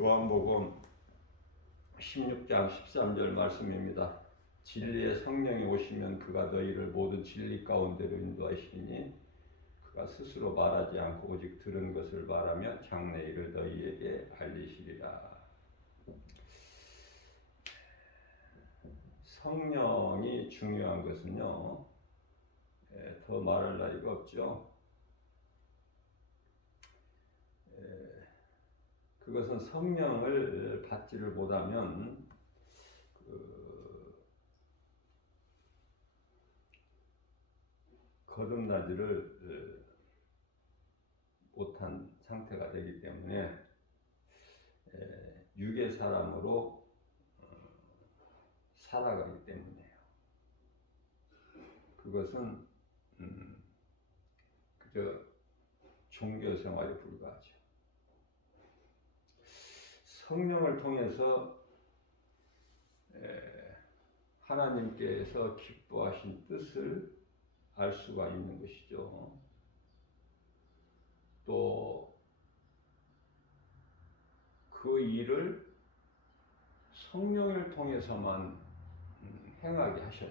요한복음 16장 13절 말씀입니다. 진리의 성령이 오시면 그가 너희를 모든 진리 가운데로 인도하시니 그가 스스로 말하지 않고 오직 들은 것을 말하며 장래 일을 너희에게 알리시리라. 성령이 중요한 것은요, 더 말할 나위가 없죠. 그것은 성령을 받지를 못하면 거듭나지를 못한 상태가 되기 때문에 육의 사람으로 살아가기 때문이에요. 그것은 그저 종교 생활에 불과하죠. 성령을 통해서 하나님께서 기뻐하신 뜻을 알 수가 있는 것이죠. 또 그 일을 성령을 통해서만 행하게 하셔요.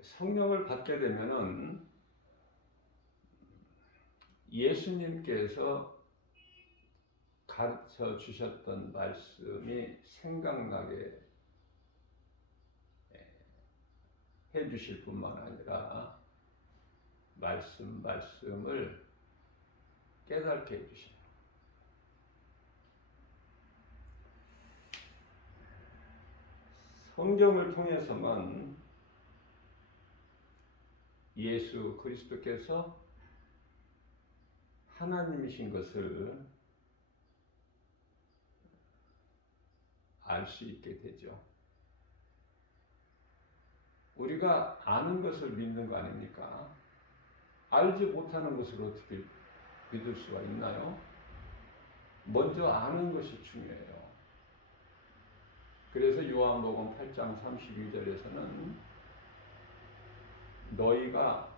성령을 받게 되면은 예수님께서 가르쳐 주셨던 말씀이 생각나게 해 주실 뿐만 아니라 말씀을 깨닫게 해 주셔요. 성경을 통해서만 예수 그리스도께서 하나님이신 것을 알 수 있게 되죠. 우리가 아는 것을 믿는 거 아닙니까? 알지 못하는 것을 어떻게 믿을 수가 있나요? 먼저 아는 것이 중요해요. 그래서 요한복음 8장 32절에서는 너희가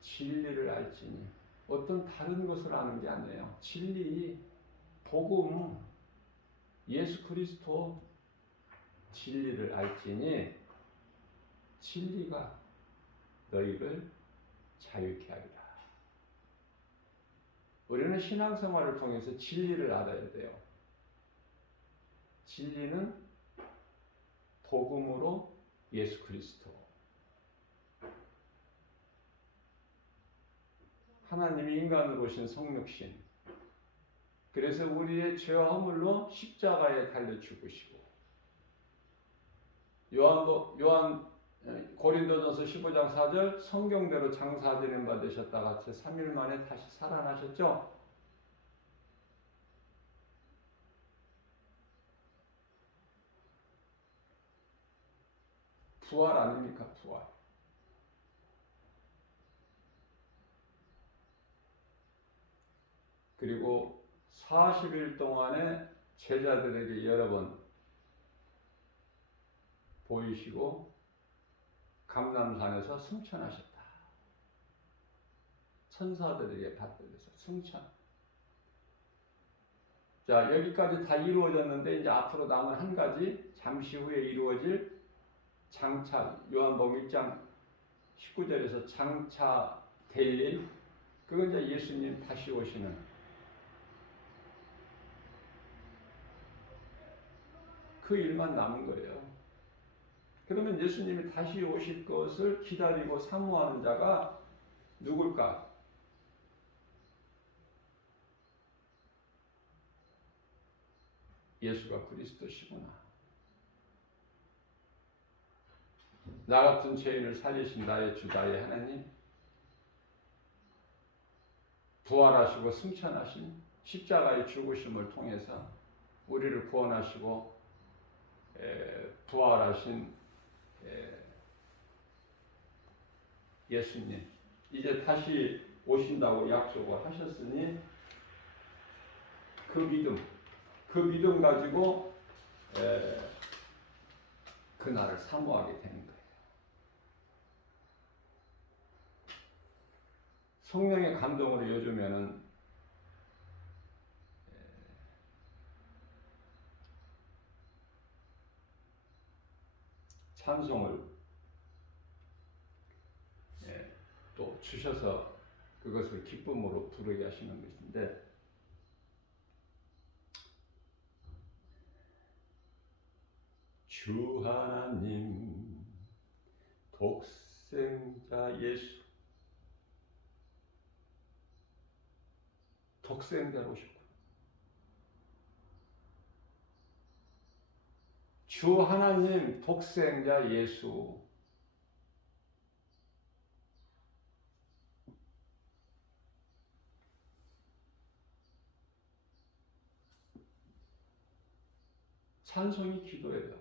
진리를 알지니, 어떤 다른 것을 아는 게 아니에요. 진리, 복음, 예수 그리스도 진리를 알지니 진리가 너희를 자유케 하리라. 우리는 신앙생활을 통해서 진리를 알아야 돼요. 진리는 복음으로 예수 그리스도, 하나님이 인간으로 오신 성육신, 그래서 우리의 죄와 허물로 십자가에 달려 죽으시고, 고린도전서 15장 4절 성경대로 장사되는 바 되셨다가 3일 만에 다시 살아나셨죠. 부활 아닙니까? 부활. 그리고 40일 동안에 제자들에게 여러 번 보이시고 감람산에서 승천하셨다. 천사들에게 받들려서 승천. 자, 여기까지 다 이루어졌는데 이제 앞으로 남은 한 가지, 잠시 후에 이루어질 장차, 요한복음 1장 19절에서 장차 될 일, 그건 이제 예수님 다시 오시는 그 일만 남은 거예요. 그러면 예수님이 다시 오실 것을 기다리고 사모하는 자가 누굴까? 예수가 그리스도시구나. 나 같은 죄인을 살리신 나의 주, 나의 하나님, 부활하시고 승천하신 십자가의 죽으심을 통해서 우리를 구원하시고 부활하신 예수님, 이제 다시 오신다고 약속을 하셨으니 그 믿음 가지고 그날을 사모하게 되는 거예요. 성령의 감동으로 요즘에는 찬송을 또 주셔서 그것을 기쁨으로 부르게 하시는 것인데, 주 하나님 독생자 예수, 독생자로 오셨고, 주 하나님 독생자 예수, 찬송이 기도예요.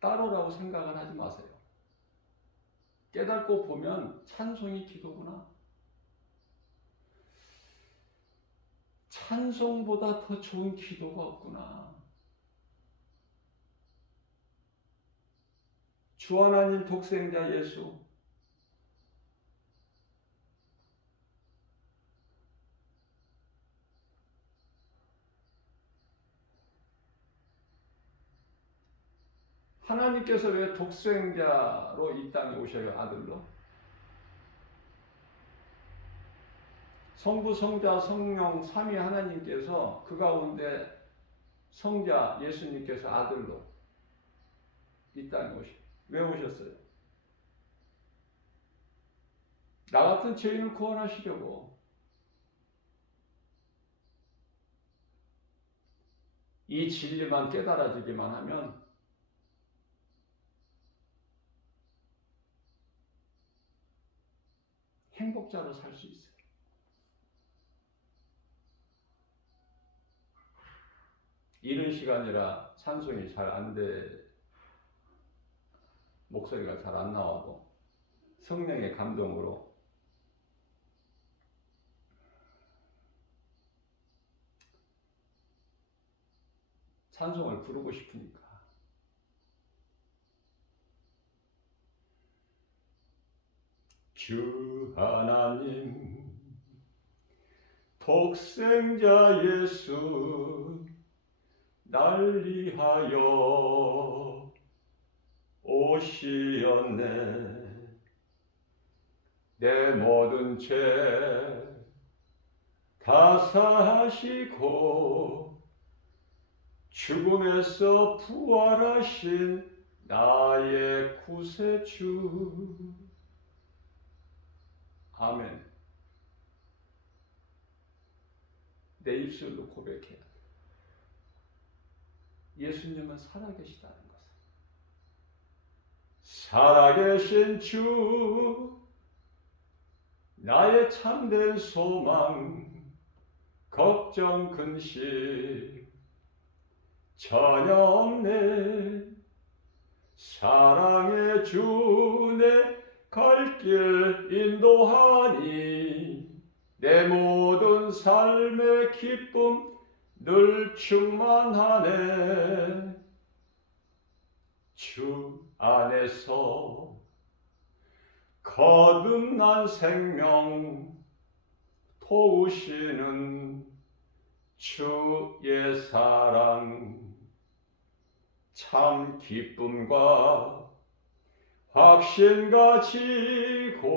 따로라고 생각은 하지 마세요. 깨닫고 보면 찬송이 기도구나. 찬송보다 더 좋은 기도가 없구나. 주 하나님 독생자 예수, 하나님께서 왜 독생자로 이 땅에 오셔요? 아들로. 성부, 성자, 성령 삼위 하나님께서 그 가운데 성자 예수님께서 아들로 이 땅에 왜 오셨어요? 나 같은 죄인을 구원하시려고. 이 진리만 깨달아지기만 하면 행복자로 살 수 있어요. 이른 시간이라 찬송이 잘 안 돼, 목소리가 잘 안 나와도 성령의 감동으로 찬송을 부르고 싶으니까. 주 하나님 독생자 예수 날 위하여 오시었네. 내 모든 죄 다 사하시고 죽음에서 부활하신 나의 구세주. 아멘. 내 입술로 고백해야 돼. 예수님은 살아계시다는 것을. 살아계신 주, 나의 참된 소망, 걱정 근심 전혀 없네. 사랑의 주, 내 갈 길 인도하니 내 모든 삶의 기쁨 늘 충만하네. 주 안에서 거듭난 생명 도우시는 주의 사랑, 참 기쁨과 확신 가지고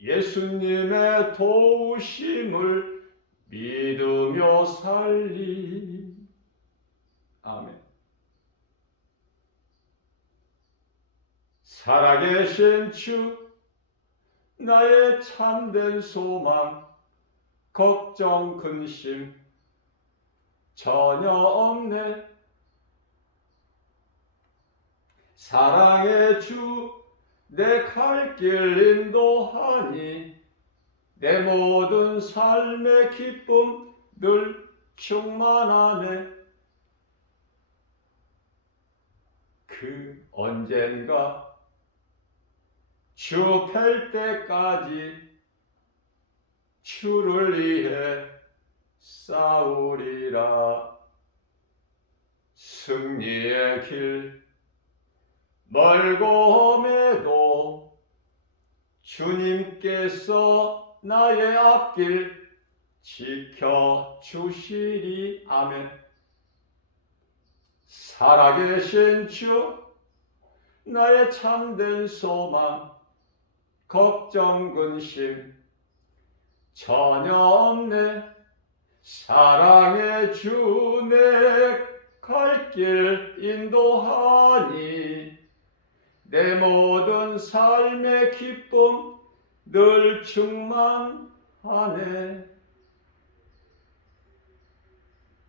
예수님의 도우심을 믿으며 살리. 아멘. 살아계신 주, 나의 참된 소망, 걱정 근심 전혀 없네. 사랑의 주, 내 갈 길 인도하니 내 모든 삶의 기쁨 늘 충만하네. 그 언젠가 주 뵐 때까지 주를 위해 싸우리라. 승리의 길 멀고 험해도 주님께서 나의 앞길 지켜주시리. 아멘. 살아계신 주 나의 참된 소망 걱정 근심 전혀 없네. 사랑의 주 내 갈 길 인도하니 내 모든 삶의 기쁨 늘 충만하네.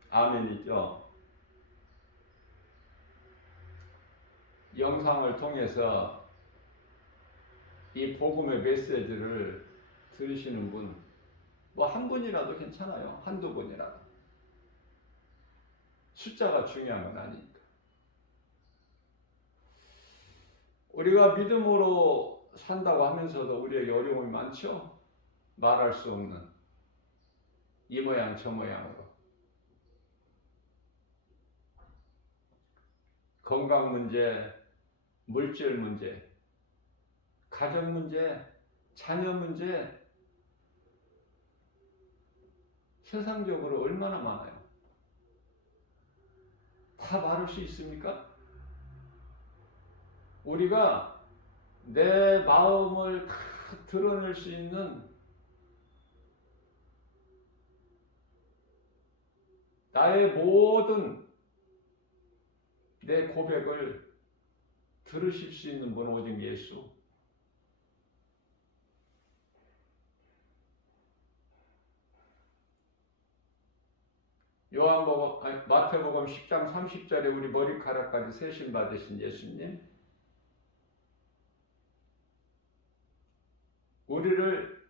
아멘이죠. 영상을 통해서 이 복음의 메시지를 들으시는 분, 뭐 한 분이라도 괜찮아요. 한두 분이라도. 숫자가 중요한 건 아니니까. 우리가 믿음으로 산다고 하면서도 우리에게 어려움이 많죠. 말할 수 없는 이 모양 저 모양으로. 건강 문제, 물질 문제, 가정 문제, 자녀 문제, 세상적으로 얼마나 많아요. 다 말할 수 있습니까? 우리가 내 마음을 다 드러낼 수 있는 나의 모든 내 고백을 들으실 수 있는 분은 오직 예수. 마태복음 10장 30절에 우리 머리카락까지 세심 받으신 예수님, 우리를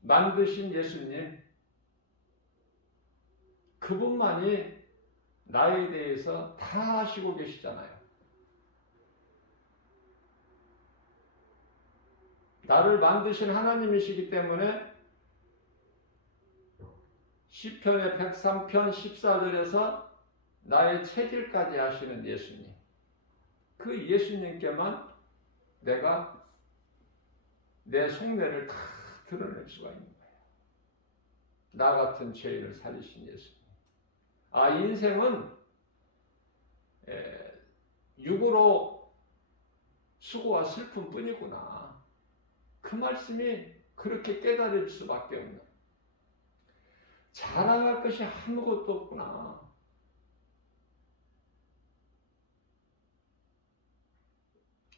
만드신 예수님, 그분만이 나에 대해서 다 아시고 계시잖아요. 나를 만드신 하나님이시기 때문에 시편의 103편 14절에서 나의 체질까지 아시는 예수님, 그 예수님께만 내가 내 속내를 다 드러낼 수가 있는 거예요. 나 같은 죄인을 살리신 예수님. 아, 인생은 육으로 수고와 슬픔 뿐이구나. 그 말씀이 그렇게 깨달을 수밖에 없는, 자랑할 것이 아무것도 없구나.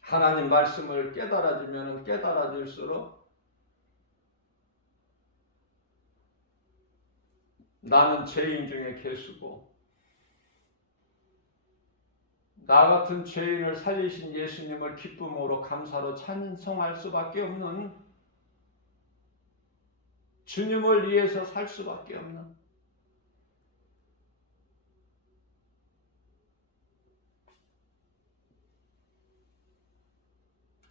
하나님 말씀을 깨달아지면 깨달아질수록 나는 죄인 중에 괴수고, 나 같은 죄인을 살리신 예수님을 기쁨으로 감사로 찬송할 수밖에 없는, 주님을 위해서 살 수밖에 없는,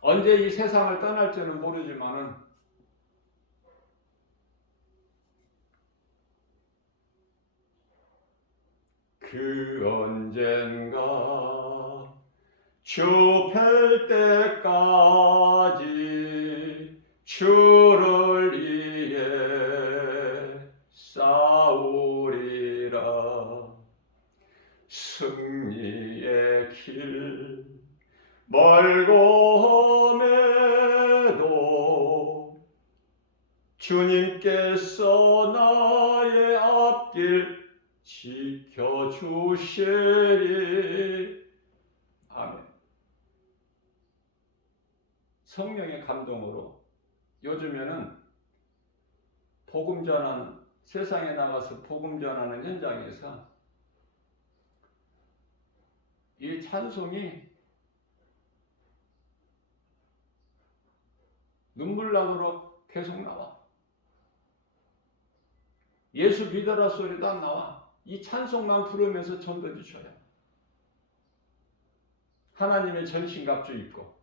언제 이 세상을 떠날지는 모르지만은 그 언젠가 주 뵐 때까지 주를 위해 싸우리라. 승리의 길 멀고 험해도 주님께서 나의 앞길 지켜주시리. 아멘. 성령의 감동으로 요즘에는 복음 전하는, 세상에 나가서 복음 전하는 현장에서 이 찬송이 눈물 나도록 계속 나와. 예수 믿어라 소리도 안 나와. 이 찬송만 부르면서 전도 주셔요. 하나님의 전신갑주 입고.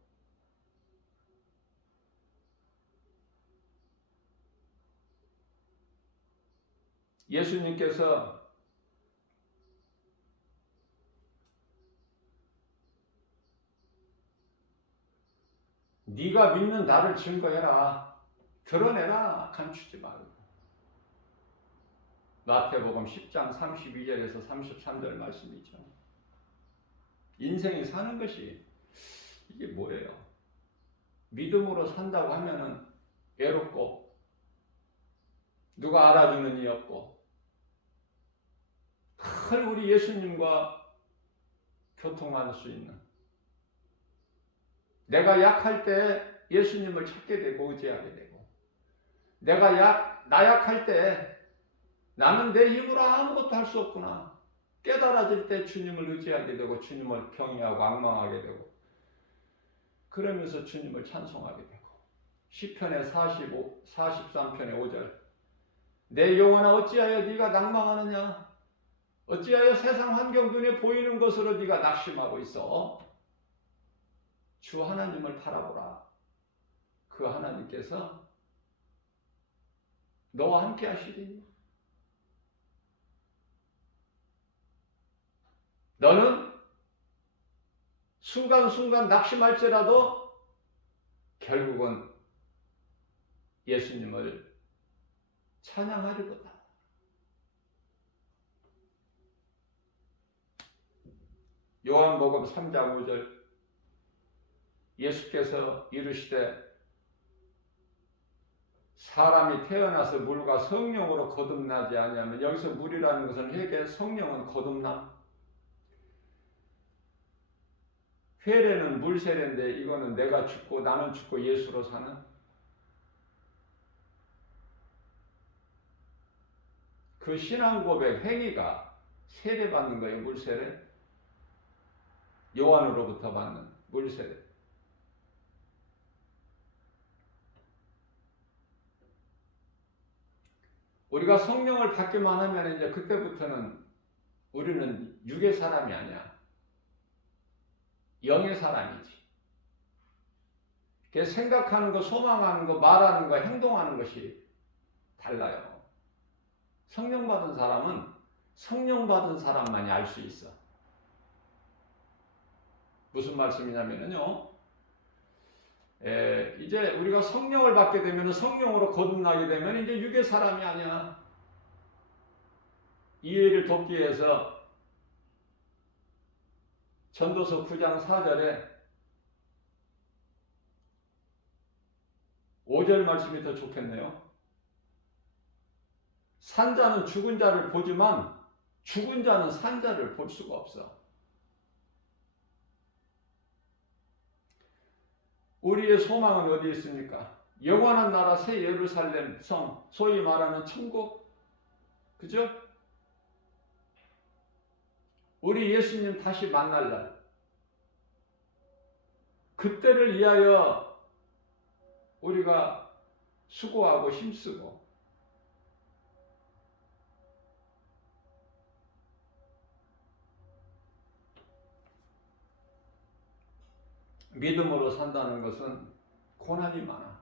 예수님께서 네가 믿는 나를 증거해라. 드러내라. 감추지 말고. 마태복음 10장 32절에서 33절 말씀이죠. 인생이 사는 것이 이게 뭐예요? 믿음으로 산다고 하면은 외롭고 누가 알아주는 이 없고 늘 우리 예수님과 교통할 수 있는, 내가 약할 때 예수님을 찾게 되고 의지하게 되고, 내가 나약할 때 나는 내 힘으로 아무것도 할 수 없구나 깨달아질 때 주님을 의지하게 되고 주님을 경외하고 앙망하게 되고, 그러면서 주님을 찬송하게 되고, 시편의 43편의 5절, 내 영혼아 어찌하여 네가 낭망하느냐, 어찌하여 세상 환경 눈에 보이는 것으로 네가 낙심하고 있어. 주 하나님을 바라보라. 그 하나님께서 너와 함께 하시리니 너는 순간순간 낙심할지라도 결국은 예수님을 찬양하리로다. 요한복음 3장 5절, 예수께서 이르시되 사람이 태어나서 물과 성령으로 거듭나지 아니하면, 여기서 물이라는 것은 회개, 성령은 거듭남. 회례는 물 세례인데 이거는 내가 죽고 나는 죽고 예수로 사는, 그 신앙 고백 행위가 세례 받는 거예요. 물 세례, 요한으로부터 받는 물 세례. 우리가 성령을 받기만 하면 이제 그때부터는 우리는 육의 사람이 아니야. 영의 사람이지. 생각하는 거, 소망하는 거, 말하는 거, 행동하는 것이 달라요. 성령 받은 사람은 성령 받은 사람만이 알 수 있어. 무슨 말씀이냐면요, 이제 우리가 성령을 받게 되면, 성령으로 거듭나게 되면 이제 육의 사람이 아니야. 이해를 돕기 위해서 전도서 9장 4절에 5절 말씀이 더 좋겠네요. 산 자는 죽은 자를 보지만 죽은 자는 산 자를 볼 수가 없어. 우리의 소망은 어디 있습니까? 영원한 나라 새 예루살렘 성, 소위 말하는 천국, 그죠? 우리 예수님 다시 만날 날, 그때를 위하여 우리가 수고하고 힘쓰고, 믿음으로 산다는 것은 고난이 많아.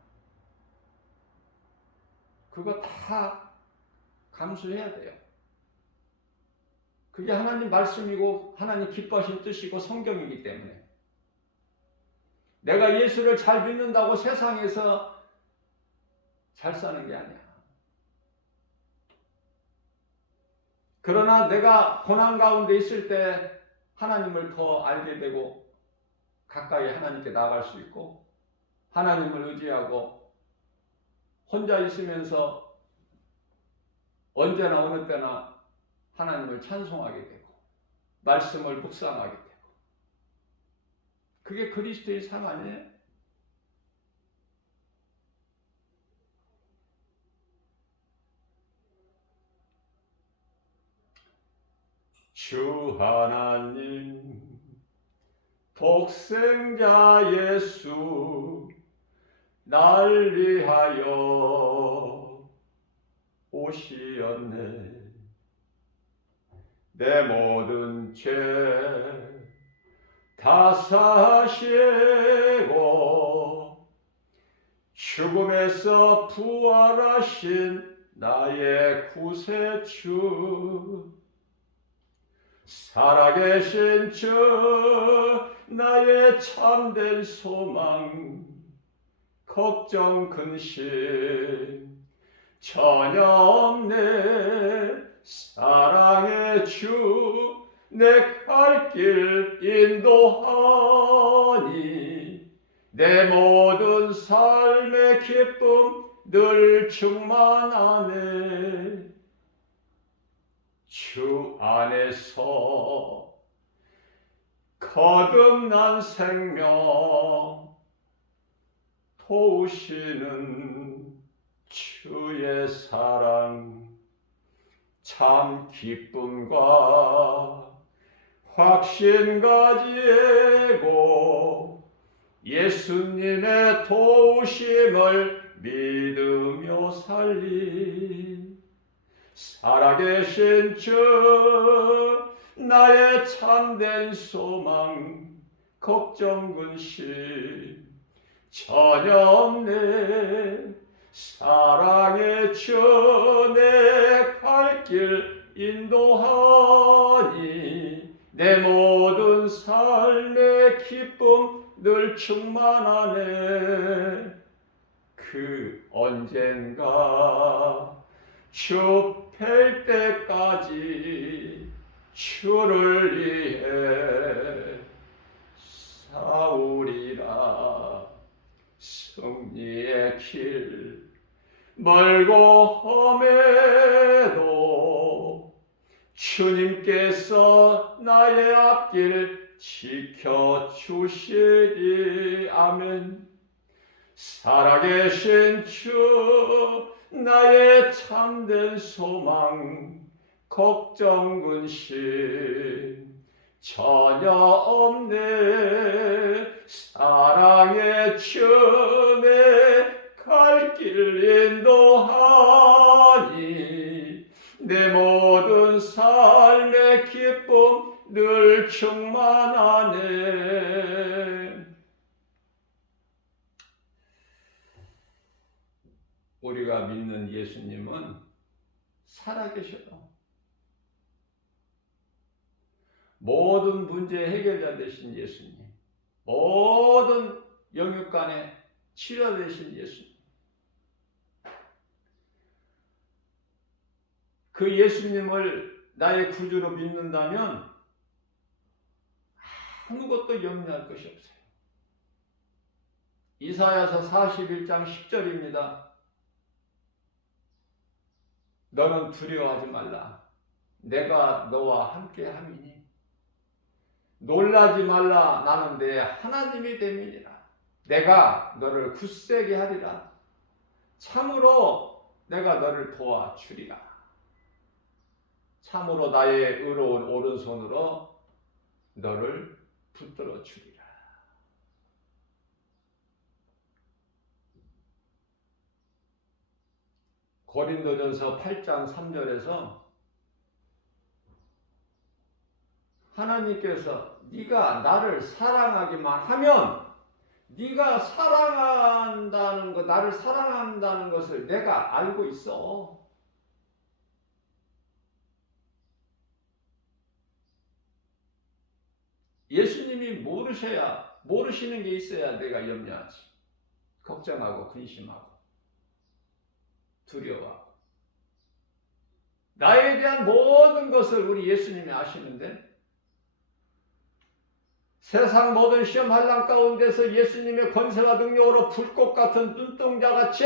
그거 다 감수해야 돼요. 그게 하나님 말씀이고 하나님 기뻐하신 뜻이고 성경이기 때문에. 내가 예수를 잘 믿는다고 세상에서 잘 사는 게 아니야. 그러나 내가 고난 가운데 있을 때 하나님을 더 알게 되고 가까이 하나님께 나아갈 수 있고, 하나님을 의지하고 혼자 있으면서 언제나 어느 때나 하나님을 찬송하게 되고 말씀을 묵상하게 되고, 그게 그리스도의 삶 아니에요? 주 하나님 독생자 예수 날 위하여 오시었네. 내 모든 죄 다 사시고 죽음에서 부활하신 나의 구세주, 살아계신 주 나의 참된 소망, 걱정 근심 전혀 없네. 사랑의 주 내 갈 길 인도하니 내 모든 삶의 기쁨 늘 충만하네. 주 안에서 거듭난 생명 도우시는 주의 사랑 참 기쁨과 확신 가지고 예수님의 도우심을 믿으며 살리. 살아계신 주 나의 참된 소망 걱정 근심 전혀 없네. 사랑의 주 내 갈 길 인도하니 내 모든 삶의 기쁨 늘 충만하네. 그 언젠가 주 뵐 때까지 주를 위해 싸우리라. 승리의 길 멀고 험해도 주님께서 나의 앞길 지켜주시리. 아멘. 살아계신 주 나의 참된 소망 걱정 근심 전혀 없네. 사랑의 주 내 갈 길 인도하니 내 모든 삶의 기쁨 늘 충만하네. 우리가 믿는 예수님은 살아계셔요. 모든 문제의 해결자 되신 예수님, 모든 영육간의 치료 되신 예수님, 그 예수님을 나의 구주로 믿는다면 아무것도 염려할 것이 없어요. 이사야서 41장 10절입니다. 너는 두려워하지 말라. 내가 너와 함께 함이니. 놀라지 말라. 나는 내 하나님이 됨이니라. 내가 너를 굳세게 하리라. 참으로 내가 너를 도와주리라. 참으로 나의 의로운 오른손으로 너를 붙들어 주리라. 고린도전서 8장 3절에서 하나님께서 네가 나를 사랑하기만 하면 네가 사랑한다는 것, 나를 사랑한다는 것을 내가 알고 있어. 예수님이 모르시는 게 있어야 내가 염려하지. 걱정하고 근심하고 두려워하고. 나에 대한 모든 것을 우리 예수님이 아시는데 세상 모든 시험 환난 가운데서 예수님의 권세와 능력으로 불꽃 같은 눈동자같이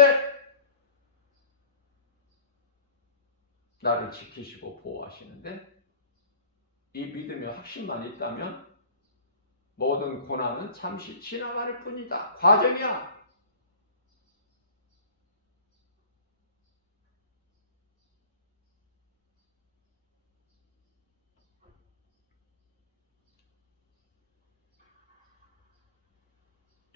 나를 지키시고 보호하시는데 이 믿음의 확신만 있다면 모든 고난은 잠시 지나갈 뿐이다. 과정이야.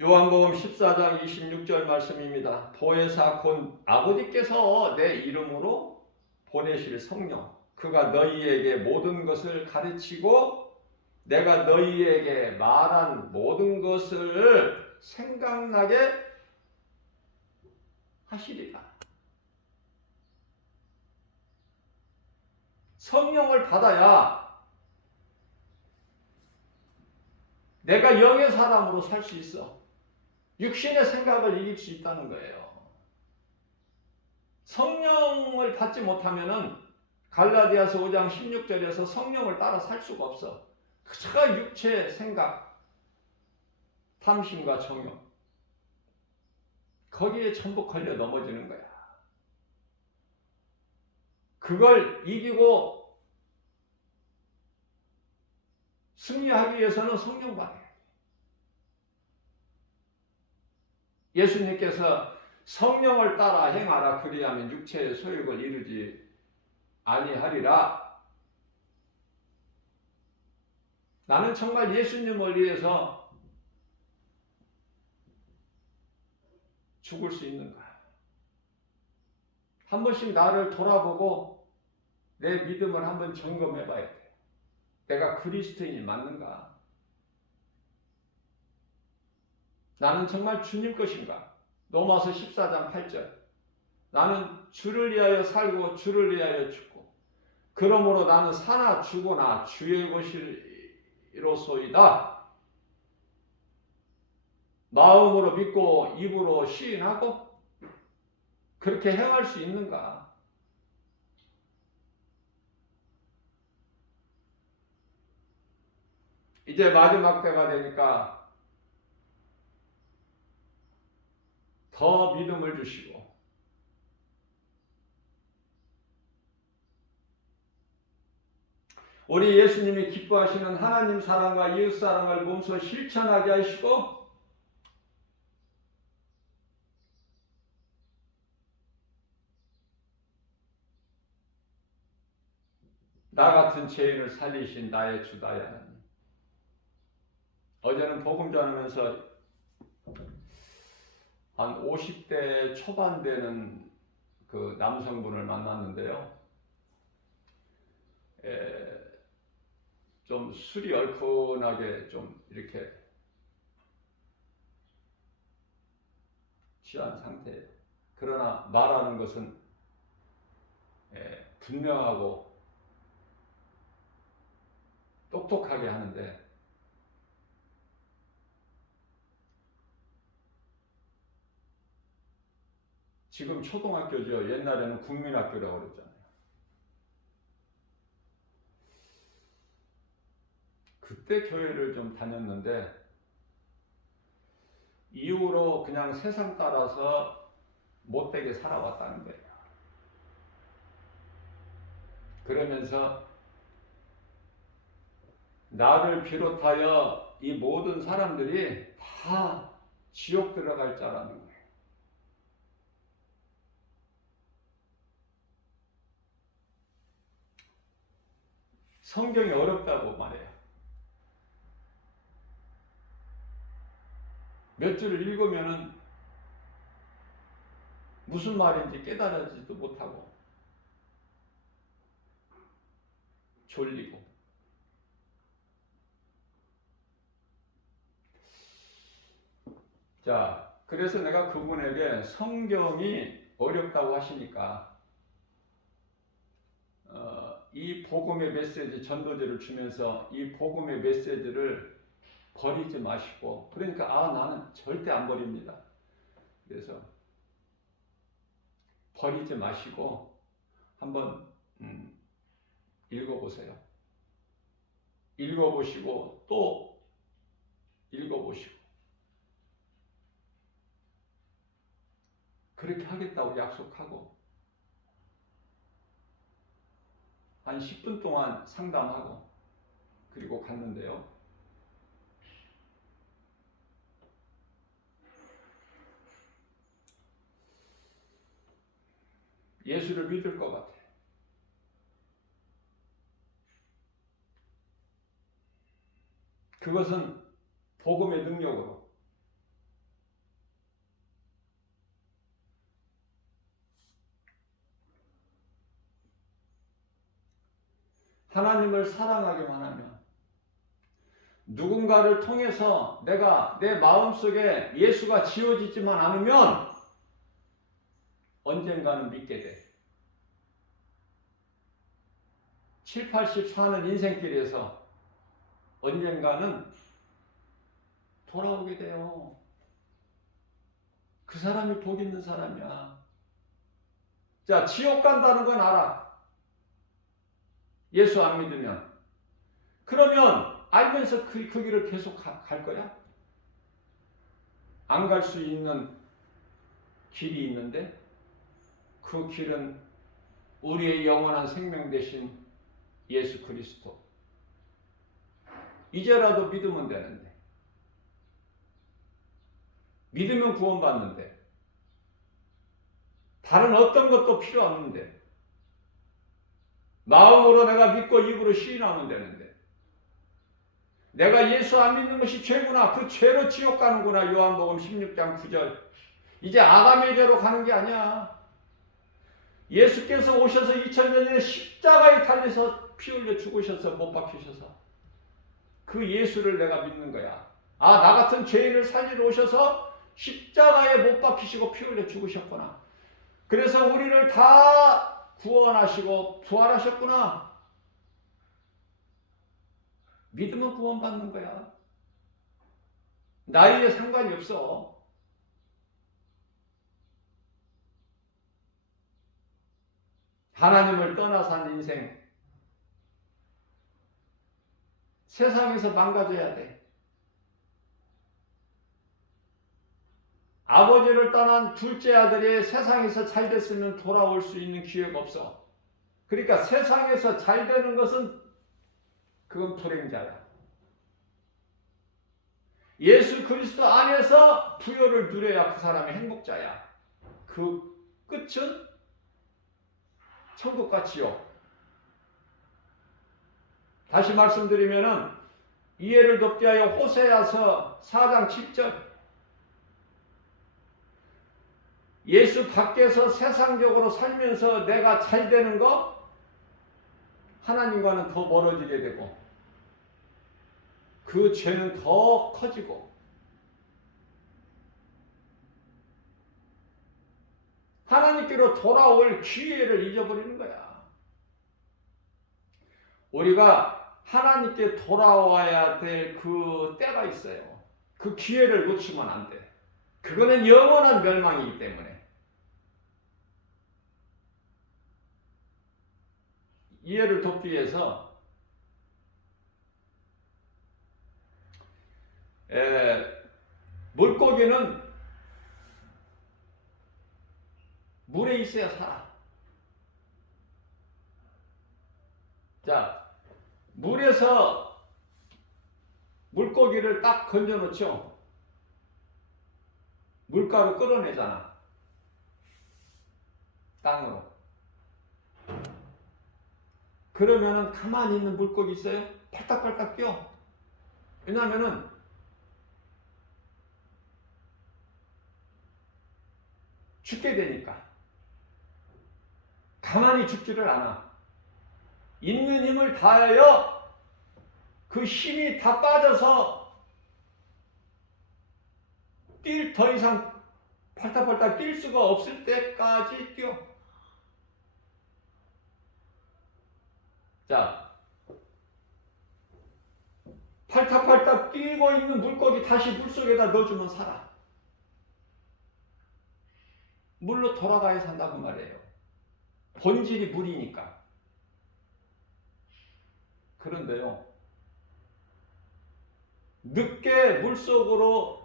요한복음 14장 26절 말씀입니다. 보혜사 곧 아버지께서 내 이름으로 보내실 성령, 그가 너희에게 모든 것을 가르치고 내가 너희에게 말한 모든 것을 생각나게 하시리라. 성령을 받아야 내가 영의 사람으로 살 수 있어. 육신의 생각을 이길 수 있다는 거예요. 성령을 받지 못하면은 갈라디아서 5장 16절에서 성령을 따라 살 수가 없어. 그저 육체의 생각, 탐심과 정욕, 거기에 전부 걸려 넘어지는 거야. 그걸 이기고 승리하기 위해서는 성령 받아야 돼. 예수님께서 성령을 따라 행하라 그리하면 육체의 소욕을 이루지 아니하리라. 나는 정말 예수님을 위해서 죽을 수 있는가? 한 번씩 나를 돌아보고 내 믿음을 한번 점검해 봐야 돼. 내가 그리스도인이 맞는가? 나는 정말 주님 것인가? 로마서 14장 8절. 나는 주를 위하여 살고 주를 위하여 죽고 그러므로 나는 사나 죽으나 주의 것이로소이다. 마음으로 믿고 입으로 시인하고 그렇게 행할 수 있는가? 이제 마지막 때가 되니까 더 믿음을 주시고 우리 예수님이 기뻐하시는 하나님 사랑과 이웃 사랑을 몸소 실천하게 하시고 나 같은 죄인을 살리신 나의 주다야 하나님. 어제는 복음 전하면서 한 50대 초반 되는 그 남성분을 만났는데요. 좀 술이 얼큰하게 좀 이렇게 취한 상태예요. 그러나 말하는 것은 분명하고 똑똑하게 하는데 지금 초등학교죠. 옛날에는 국민학교라고 그랬잖아요. 그때 교회를 좀 다녔는데 이후로 그냥 세상 따라서 못되게 살아왔다는 거예요. 그러면서 나를 비롯하여 이 모든 사람들이 다 지옥 들어갈 줄 알았는 거예요. 성경이 어렵다고 말해요. 몇 줄을 읽으면은 무슨 말인지 깨달아지도 못하고 졸리고 자, 그래서 내가 그분에게 성경이 어렵다고 하시니까 이 복음의 메시지 전도제를 주면서 이 복음의 메시지를 버리지 마시고 그러니까 나는 절대 안 버립니다. 그래서 버리지 마시고 한번 읽어보세요. 읽어보시고 또 읽어보시고 그렇게 하겠다고 약속하고 한 10분 동안 상담하고 그리고 갔는데요. 예수를 믿을 것 같아. 그것은 복음의 능력으로 하나님을 사랑하기만 하면 누군가를 통해서 내가 내 마음속에 예수가 지어지지만 않으면 언젠가는 믿게 돼. 7, 80 사는 인생길에서 언젠가는 돌아오게 돼요. 그 사람이 복 있는 사람이야. 자, 지옥 간다는 건 알아. 예수 안 믿으면. 그러면 알면서 그 길을 계속 갈 거야? 안 갈 수 있는 길이 있는데 그 길은 우리의 영원한 생명 되신 예수 그리스도. 이제라도 믿으면 되는데. 믿으면 구원받는데. 다른 어떤 것도 필요 없는데. 마음으로 내가 믿고 입으로 시인하면 되는데. 내가 예수 안 믿는 것이 죄구나. 그 죄로 지옥 가는구나. 요한복음 16장 9절. 이제 아담의 죄로 가는 게 아니야. 예수께서 오셔서 2000년 전에 십자가에 달려서 피 흘려 죽으셔서 못 박히셔서 그 예수를 내가 믿는 거야. 아, 나 같은 죄인을 살리러 오셔서 십자가에 못 박히시고 피 흘려 죽으셨구나. 그래서 우리를 다 구원하시고 부활하셨구나. 믿으면 구원받는 거야. 나이에 상관이 없어. 하나님을 떠나 산 인생, 세상에서 망가져야 돼. 아버지를 떠난 둘째 아들이 세상에서 잘 됐으면 돌아올 수 있는 기회가 없어. 그러니까 세상에서 잘 되는 것은 그건 불행자야. 예수 그리스도 안에서 부요를 누려야 그 사람이 행복자야. 그 끝은 천국과 지옥. 다시 말씀드리면은 이해를 돕게 하여 호세아서 4장 7절. 예수 밖에서 세상적으로 살면서 내가 잘 되는 거 하나님과는 더 멀어지게 되고 그 죄는 더 커지고 하나님께로 돌아올 기회를 잊어버리는 거야. 우리가 하나님께 돌아와야 될 그 때가 있어요. 그 기회를 놓치면 안 돼. 그거는 영원한 멸망이기 때문에. 이해를 돕기 위해서 물고기는 물에 있어야 살아. 자, 물에서 물고기를 딱 건져 놓죠. 물가로 끌어내잖아. 땅으로. 그러면은 가만히 있는 물고기 있어요? 팔딱팔딱 뛰어. 왜냐면은 죽게 되니까. 가만히 죽지를 않아. 있는 힘을 다하여 그 힘이 다 빠져서 더 이상 팔딱팔딱 뛸 수가 없을 때까지 뛰어. 자, 팔딱팔딱 뛰고 있는 물고기 다시 물속에다 넣어주면 살아. 물로 돌아가야 산다고 말이에요. 본질이 물이니까. 그런데요, 늦게 물속으로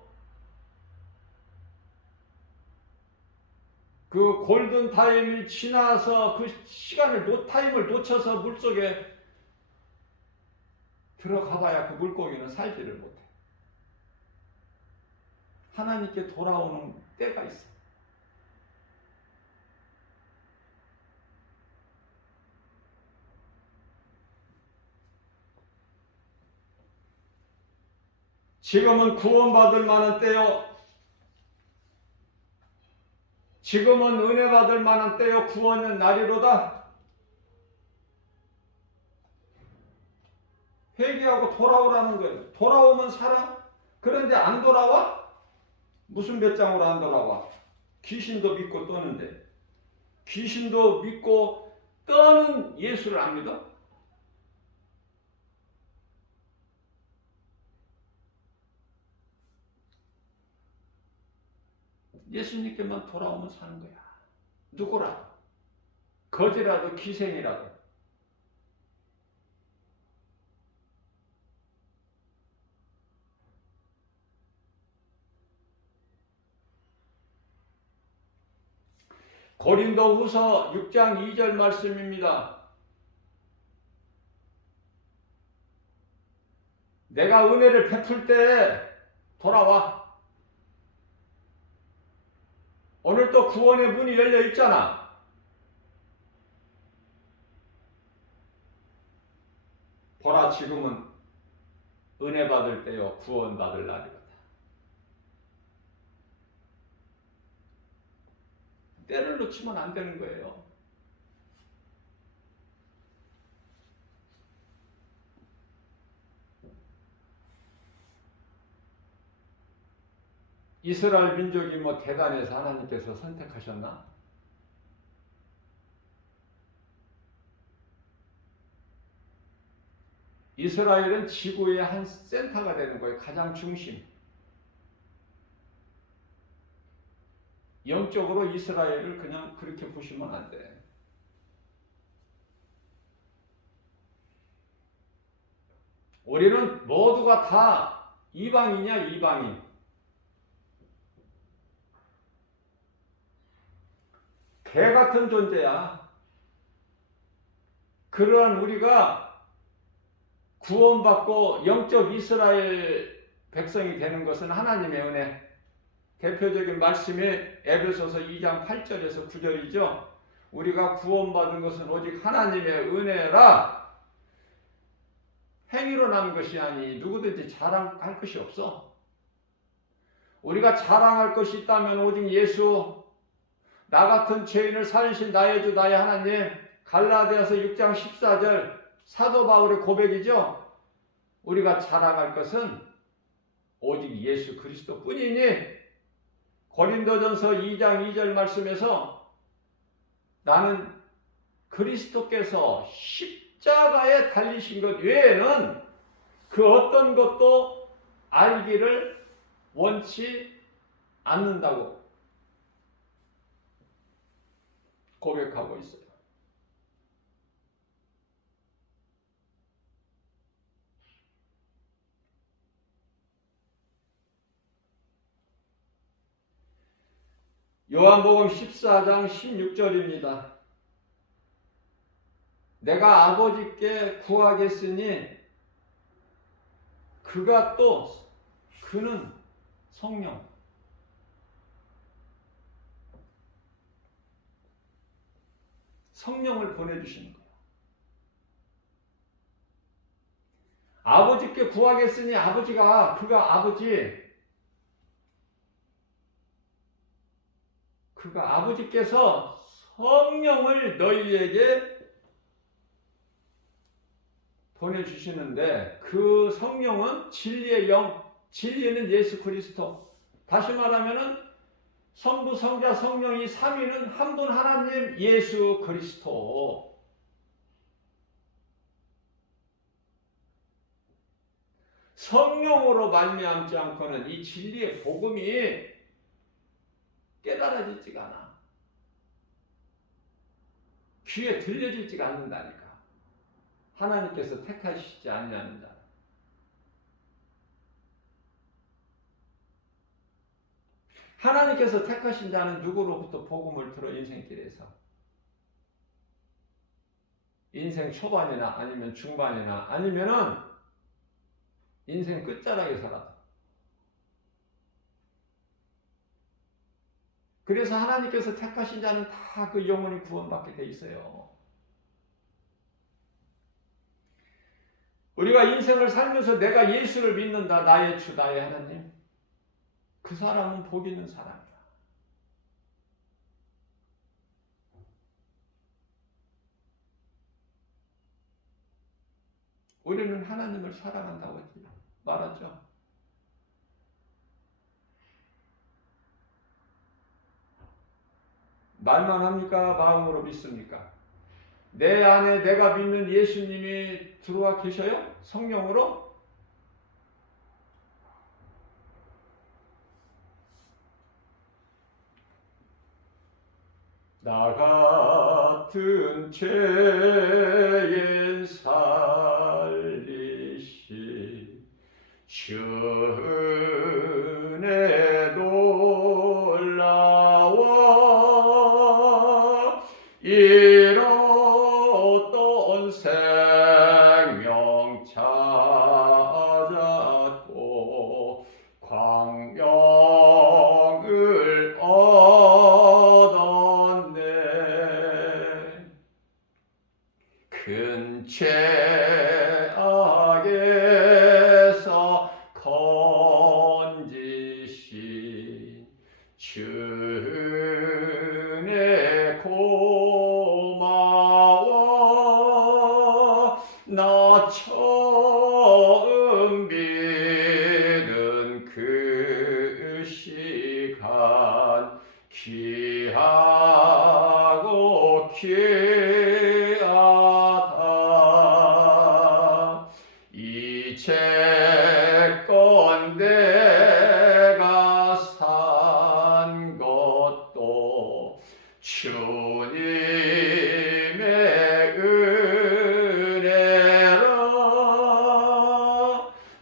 그 골든 타임이 지나서 그 타임을 놓쳐서 물속에 들어가봐야 그 물고기는 살지를 못해. 하나님께 돌아오는 때가 있어. 지금은 구원받을 만한 때요. 지금은 은혜 받을 만한 때요. 구원의 날이로다. 회개하고 돌아오라는 거예요. 돌아오면 살아. 그런데 안 돌아와? 무슨 배짱으로 안 돌아와? 귀신도 믿고 떠는데. 귀신도 믿고 떠는 예수를 안 믿어? 예수님께만 돌아오면 사는 거야. 누구라도. 거지라도 기생이라도. 고린도후서 6장 2절 말씀입니다. 내가 은혜를 베풀 때 돌아와. 오늘 또 구원의 문이 열려 있잖아. 보라, 지금은 은혜 받을 때요, 구원 받을 날이거든. 때를 놓치면 안 되는 거예요. 이스라엘 민족이 뭐 대단해서 하나님께서 선택하셨나? 이스라엘은 지구의 한 센터가 되는 거예요. 가장 중심. 영적으로 이스라엘을 그냥 그렇게 보시면 안 돼. 우리는 모두가 다 이방이냐, 이방인. 개 같은 존재야. 그러한 우리가 구원받고 영적 이스라엘 백성이 되는 것은 하나님의 은혜. 대표적인 말씀이 에베소서 2장 8절에서 9절이죠. 우리가 구원받은 것은 오직 하나님의 은혜라. 행위로 난 것이 아니 누구든지 자랑할 것이 없어. 우리가 자랑할 것이 있다면 오직 예수, 나 같은 죄인을 살리신 나의 주 나의 하나님. 갈라디아서 6장 14절 사도 바울의 고백이죠. 우리가 자랑할 것은 오직 예수 그리스도 뿐이니, 고린도전서 2장 2절 말씀에서 나는 그리스도께서 십자가에 달리신 것 외에는 그 어떤 것도 알기를 원치 않는다고 고백하고 있어요. 요한복음 14장 16절입니다. 내가 아버지께 구하겠으니 그는 성령을 보내주시는 거예요. 아버지께 구하겠으니 아버지께서 성령을 너희에게 보내주시는데, 그 성령은 진리의 영, 진리는 예수 그리스도. 다시 말하면은 성부, 성자, 성령이 삼위는 한 분 하나님 예수 그리스도. 성령으로 말미암지 않고는 이 진리의 복음이 깨달아지지가 않아. 귀에 들려지지가 않는다니까. 하나님께서 택하시지 않냐는 자. 하나님께서 택하신 자는 누구로부터 복음을 들어 인생길에서. 인생 초반이나 아니면 중반이나 아니면은 인생 끝자락에 살아도. 그래서 하나님께서 택하신 자는 다 그 영혼이 구원받게 돼 있어요. 우리가 인생을 살면서 내가 예수를 믿는다, 나의 주, 나의 하나님. 그 사람은 복 있는 사람이야. 우리는 하나님을 사랑한다고 말하죠. 말만 합니까? 마음으로 믿습니까? 내 안에 내가 믿는 예수님이 들어와 계셔요? 성령으로? 나 같은 죄인 살리시 주 은혜 놀라워 잃었던 생명 찾았고 광명을 얻었네. 큰 죄악에서 건지신 주의 고마워. 나 처음 믿은 그 시간 귀하고 귀하다. 이제껏 내가 산 것도 주님의 은혜라.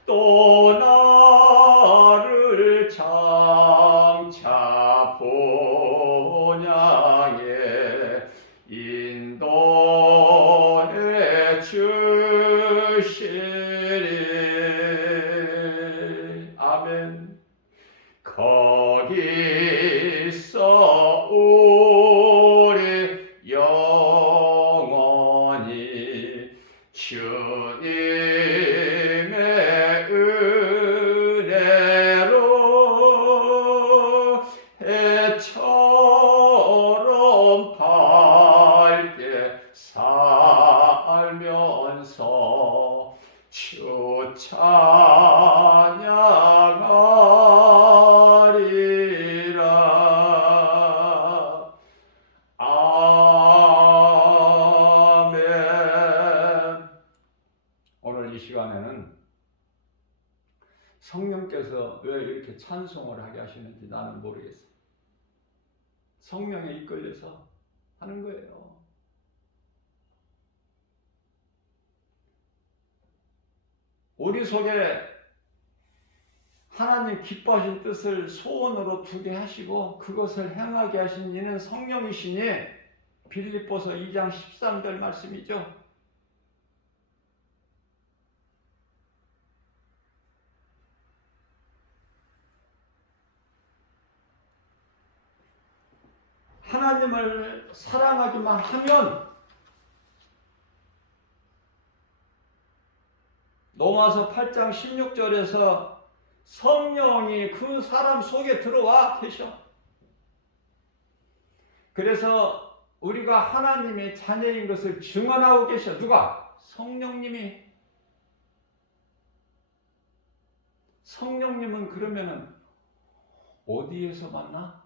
또 나를 장차 본향에 인도해 주시리. 아멘. 거기서 우리 영원히 주님의 은혜로 해처럼 밝게 살면서 주 찬양하리라. 아멘. 오늘 이 시간에는 성령께서 왜 이렇게 찬송을 하게 하시는지 나는 모르겠어요. 성령에 이끌려서 하는 거예요. 우리 속에 하나님 기뻐하신 뜻을 소원으로 두게 하시고 그것을 행하게 하신 이는 성령이시니 빌립보서 2장 13절 말씀이죠. 하나님을 사랑하기만 하면 로마서 8장 16절에서 성령이 그 사람 속에 들어와 계셔. 그래서 우리가 하나님의 자녀인 것을 증언하고 계셔. 누가? 성령님이. 성령님은 그러면은 어디에서 만나?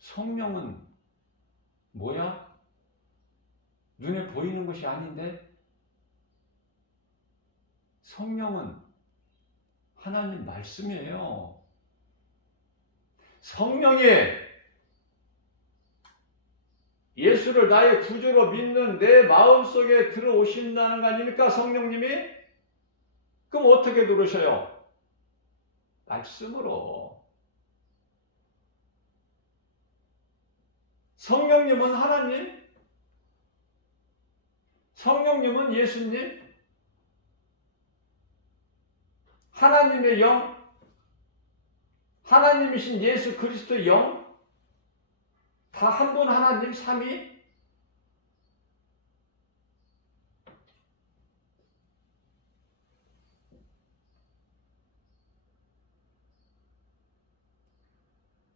성령은 뭐야? 눈에 보이는 것이 아닌데? 성령은 하나님 말씀이에요. 성령이 예수를 나의 구주로 믿는 내 마음속에 들어오신다는 거 아닙니까? 성령님이? 그럼 어떻게 들으셔요? 말씀으로. 성령님은 하나님? 성령님은 예수님? 하나님의 영? 하나님이신 예수 그리스도의 영? 다 한 분 하나님 삼위?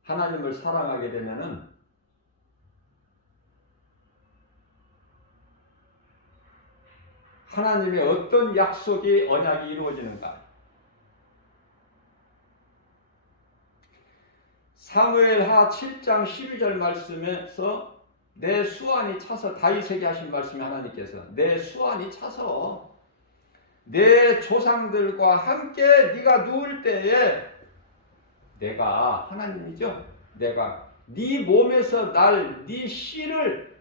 하나님을 사랑하게 되면은 하나님의 어떤 약속이 언약이 이루어지는가? 사무엘하 7장 12절 말씀에서 내 수완이 차서 다윗에게 하신 말씀이 하나님께서 내 수완이 차서 내 조상들과 함께 네가 누울 때에 내가 하나님이죠. 내가 네 몸에서 네 씨를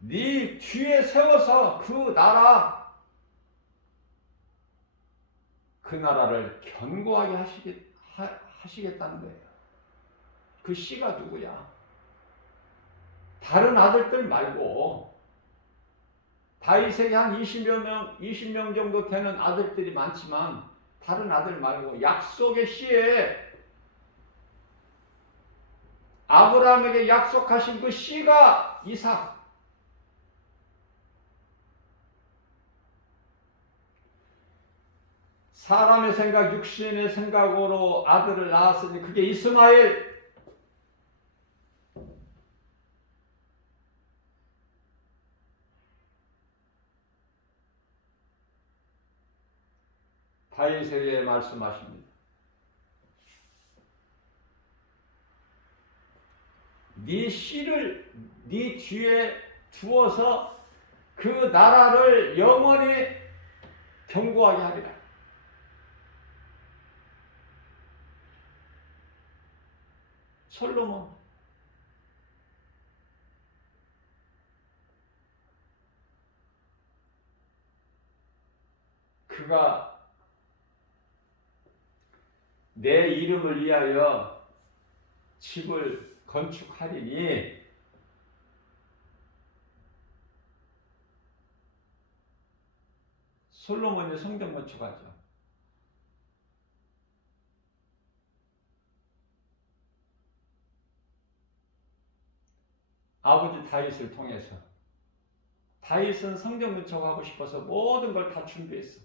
네 뒤에 세워서 그 나라 그 나라를 견고하게 하시겠다는 거예요. 그 씨가 누구야? 다른 아들들 말고 다윗에게 한 20명 정도 되는 아들들이 많지만 다른 아들 말고 약속의 씨에 아브라함에게 약속하신 그 씨가 이삭. 사람의 생각, 육신의 생각으로 아들을 낳았으니 그게 이스마엘. 다윗에게 말씀하십니다. 네 씨를 네 뒤에 두어서 그 나라를 영원히 견고하게 하리라. 솔로몬. 그가 내 이름을 위하여 집을 건축하리니 솔로몬이 성전 건축하죠. 아버지 다윗을 통해서. 다윗은 성전 건축하고 싶어서 모든 걸 다 준비했어.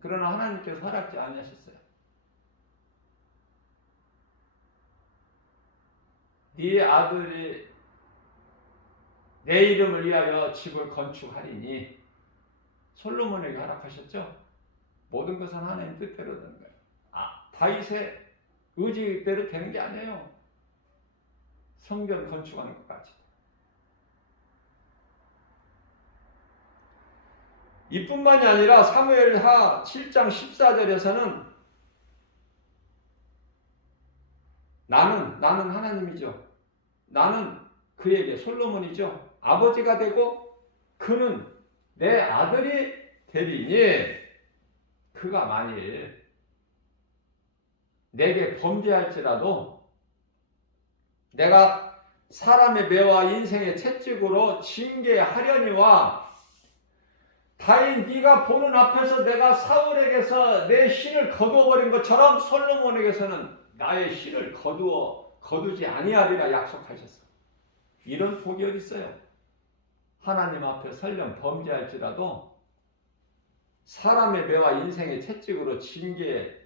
그러나 하나님께서 허락지 아니하셨어요. 네 아들이 내 이름을 위하여 집을 건축하리니 솔로몬에게 허락하셨죠. 모든 것은 하나님 뜻대로 되는 거예요. 다윗의 의지대로 되는 게 아니에요. 성전 건축하는 것까지. 이뿐만이 아니라 사무엘하 7장 14절에서는 나는 하나님이죠. 나는 그에게 솔로몬이죠. 아버지가 되고 그는 내 아들이 되리니 그가 만일 내게 범죄할지라도 내가 사람의 매와 인생의 채찍으로 징계하려니와 다인 네가 보는 앞에서 내가 사울에게서 내 신을 거두어버린 것처럼 솔로몬에게서는 나의 신을 거두지 아니하리라 약속하셨어. 이런 복이 어디 있어요? 하나님 앞에 설령 범죄할지라도 사람의 매와 인생의 채찍으로 징계하려니와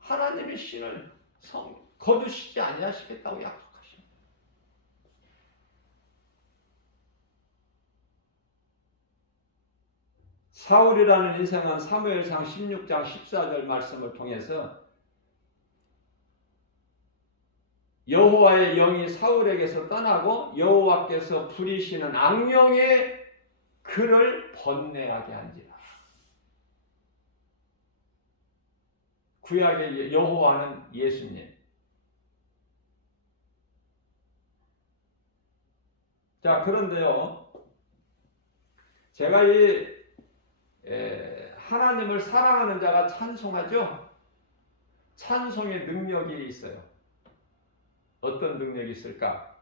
하나님의 신을 거두시지 아니하시겠다고 약속하십니다. 사울이라는 인생은 사무엘상 16장 14절 말씀을 통해서 여호와의 영이 사울에게서 떠나고 여호와께서 부리시는 악령의 그를 번뇌하게 한지라. 구약의 여호와는 예수님. 자, 그런데요, 제가 하나님을 사랑하는 자가 찬송하죠. 찬송의 능력이 있어요. 어떤 능력이 있을까?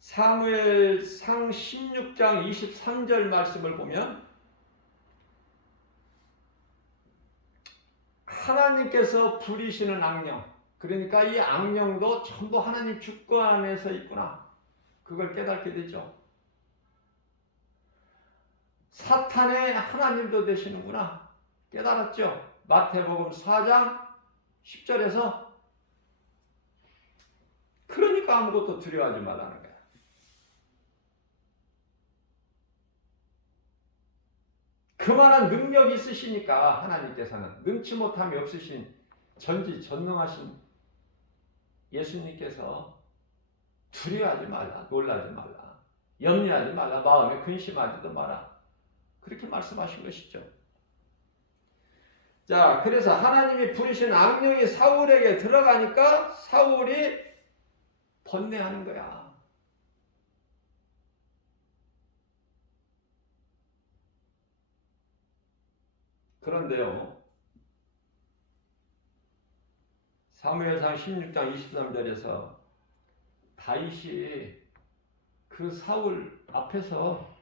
사무엘상 16장 23절 말씀을 보면 하나님께서 부리시는 악령, 그러니까 이 악령도 전부 하나님 주권 안에서 있구나, 그걸 깨닫게 되죠. 사탄의 하나님도 되시는구나 깨달았죠. 마태복음 4장 10절에서 그러니까 아무것도 두려워하지 말라는 거야. 그만한 능력이 있으시니까 하나님께서는 능치 못함이 없으신 전지전능하신 예수님께서 두려워하지 말라, 놀라지 말라, 염려하지 말라, 마음에 근심하지도 마라, 그렇게 말씀하신 것이죠. 자, 그래서 하나님이 부리신 악령이 사울에게 들어가니까 사울이 번뇌하는 거야. 그런데요, 사무엘상 16장 23절에서 다윗이 그 사울 앞에서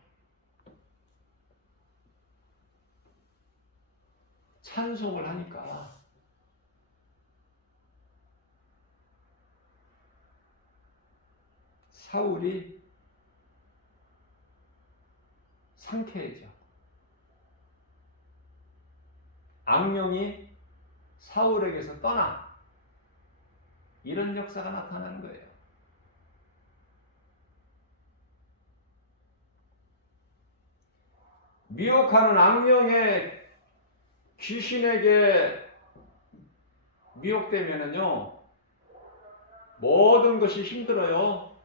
찬송을 하니까 사울이 상쾌해져. 악령이 사울에게서 떠나. 이런 역사가 나타나는 거예요. 미혹하는 악령의 귀신에게 미혹되면은요, 모든 것이 힘들어요.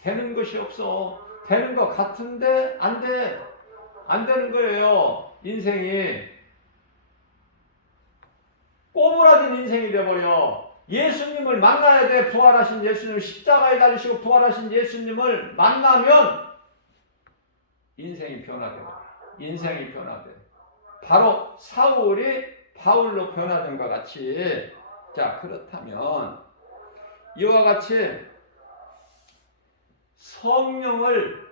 되는 것이 없어. 되는 것 같은데 안 돼. 안 되는 거예요. 인생이 꼬부라진 인생이 돼버려. 예수님을 만나야 돼. 부활하신 예수님, 십자가에 달리시고 부활하신 예수님을 만나면 인생이 변화돼. 인생이 변화돼. 바로 사울이 바울로 변화된 것 같이. 자, 그렇다면 이와 같이 성령을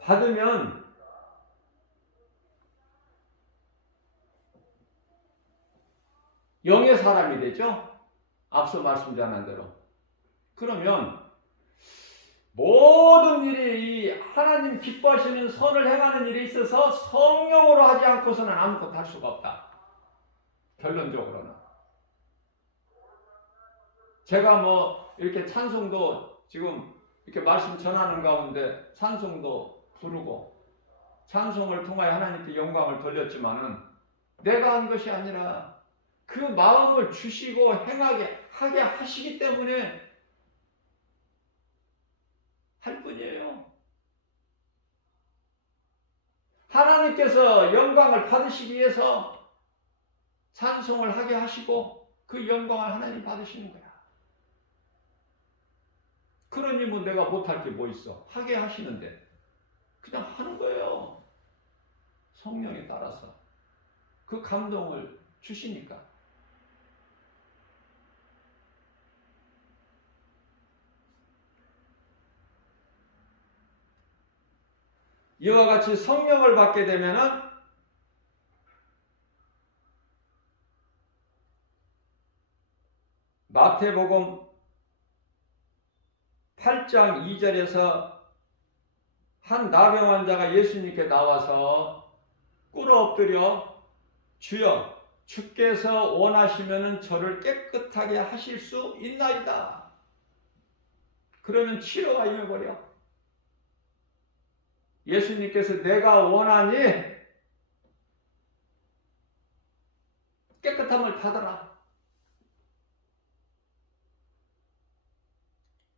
받으면 영의 사람이 되죠. 앞서 말씀드린 대로. 그러면 모든 일이 이 하나님 기뻐하시는 선을 행하는 일에 있어서 성령으로 하지 않고서는 아무것도 할 수가 없다. 결론적으로는. 제가 뭐 이렇게 찬송도 지금 이렇게 말씀 전하는 가운데 찬송도 부르고 찬송을 통하여 하나님께 영광을 돌렸지만은 내가 한 것이 아니라 그 마음을 주시고 하게 하시기 때문에 할 뿐이에요. 하나님께서 영광을 받으시기 위해서 찬송을 하게 하시고 그 영광을 하나님 받으시는 거야. 그러니 뭐 내가 못할 게 뭐 있어. 하게 하시는데 그냥 하는 거예요. 성령에 따라서 그 감동을 주시니까. 이와 같이 성령을 받게 되면은 마태복음 8장 2절에서 한 나병 환자가 예수님께 나와서 꿇어 엎드려 주여 주께서 원하시면 저를 깨끗하게 하실 수 있나이다. 그러면 치료가 임해버려. 예수님께서 내가 원하니 깨끗함을 받아라.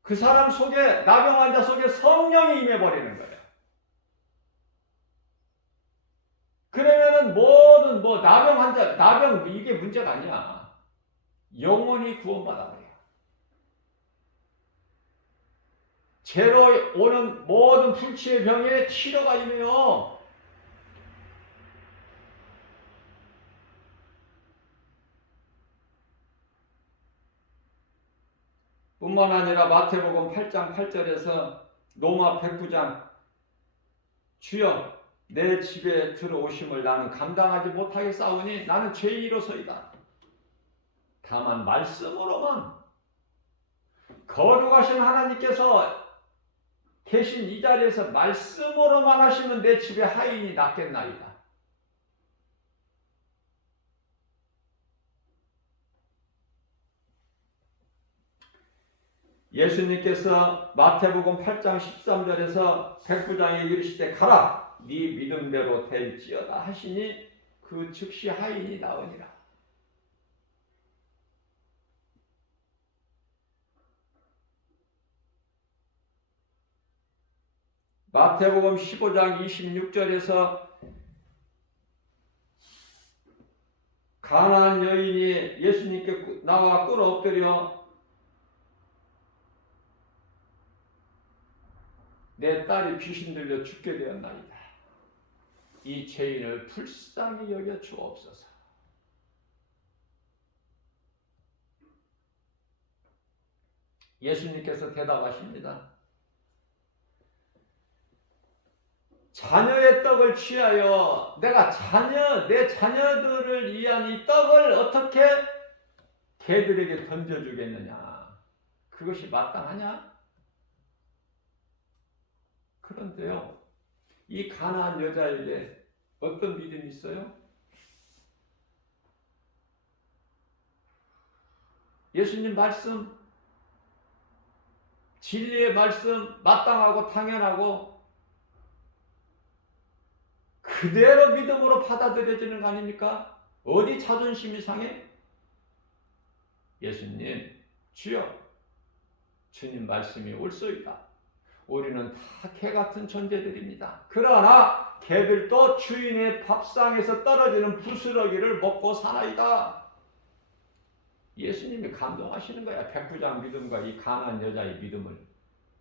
그 사람 속에, 나병 환자 속에 성령이 임해버리는 거예요. 그러면은 모든 나병 환자, 나병 이게 문제가 아니야. 영원히 구원받아버려. 죄로 오는 모든 불치의 병에 치료가 임해요. 뿐만 아니라 마태복음 8장 8절에서 로마 백부장 주여 내 집에 들어오심을 나는 감당하지 못하겠사오니 나는 죄인이로소이다. 다만 말씀으로만 거룩하신 하나님께서 계신 이 자리에서 말씀으로만 하시면 내 집에 하인이 낫겠나이다. 예수님께서 마태복음 8장 13절에서 백부장에게 이르시되 가라 네 믿음대로 될지어다 하시니 그 즉시 하인이 나으니라. 마태복음 15장 26절에서 가나안 여인이 예수님께 나와 꿇어 엎드려 내 딸이 귀신 들려 죽게 되었나이다. 이 죄인을 불쌍히 여겨 주옵소서. 예수님께서 대답하십니다. 자녀의 떡을 취하여 내가 내 자녀들을 위한 이 떡을 어떻게 개들에게 던져주겠느냐? 그것이 마땅하냐? 그런데요, 이 가나안 여자에게 어떤 믿음이 있어요? 예수님 말씀, 진리의 말씀, 마땅하고 당연하고 그대로 믿음으로 받아들여지는 거 아닙니까? 어디 자존심이 상해? 예수님, 주여, 주님 말씀이 옳소이다. 우리는 다 개같은 존재들입니다. 그러나 개들도 주인의 밥상에서 떨어지는 부스러기를 먹고 사나이다. 예수님이 감동하시는 거야. 백부장 믿음과 이 가난한 여자의 믿음을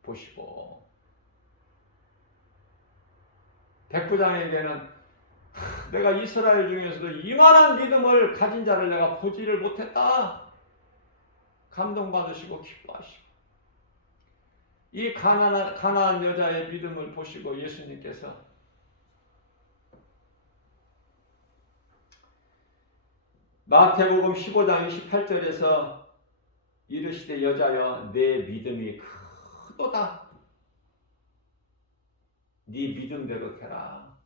보시고, 백부장에게는 내가 이스라엘 중에서도 이만한 믿음을 가진 자를 내가 보지를 못했다. 감동받으시고 기뻐하시고, 이 가난한 여자의 믿음을 보시고 예수님께서 마태복음 15장 28절에서 이르시되 여자여 내 믿음이 크도다. 네 믿음대로 되라.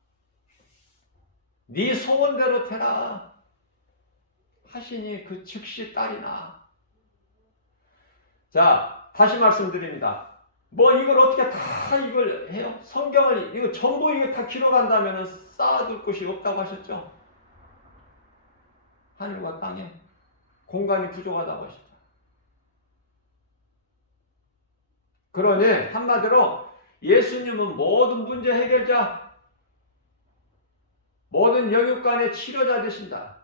네 소원대로 되라. 하시니 그 즉시 딸이 나. 자, 다시 말씀드립니다. 뭐 이걸 어떻게 다 이걸 해요? 성경을 이거 전부 이거 다 기록한다면 쌓아둘 곳이 없다고 하셨죠? 하늘과 땅에 공간이 부족하다고 하셨죠. 그러니 한마디로 예수님은 모든 문제 해결자, 모든 영육간의 치료자 되신다.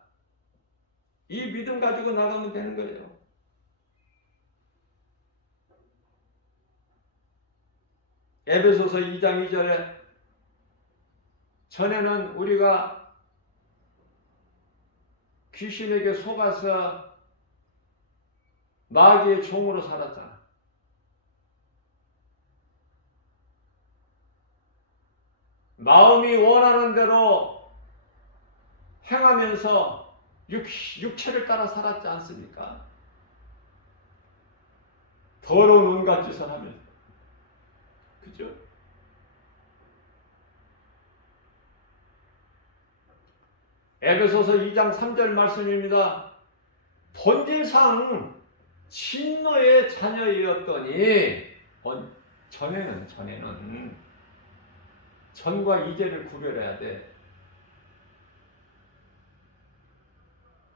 이 믿음 가지고 나가면 되는 거예요. 에베소서 2장 2절에 전에는 우리가 귀신에게 속아서 마귀의 종으로 살았잖아. 마음이 원하는 대로 행하면서 육체를 따라 살았지 않습니까? 더러운 온갖 짓을 하면서. 그죠? 에베소서 2장 3절 말씀입니다. 본질상 진노의 자녀이었더니 전에는 전과 이제를 구별해야 돼.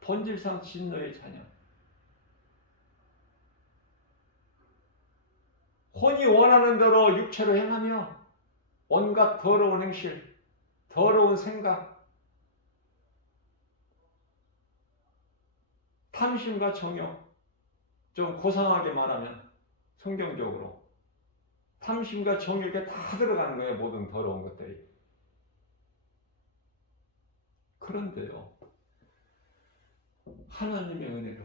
본질상 진노의 자녀. 혼이 원하는 대로 육체로 행하며 온갖 더러운 행실, 더러운 생각, 탐심과 정욕, 좀 고상하게 말하면 성경적으로 탐심과 정욕에 다 들어가는 거예요. 모든 더러운 것들이. 그런데요, 하나님의 은혜로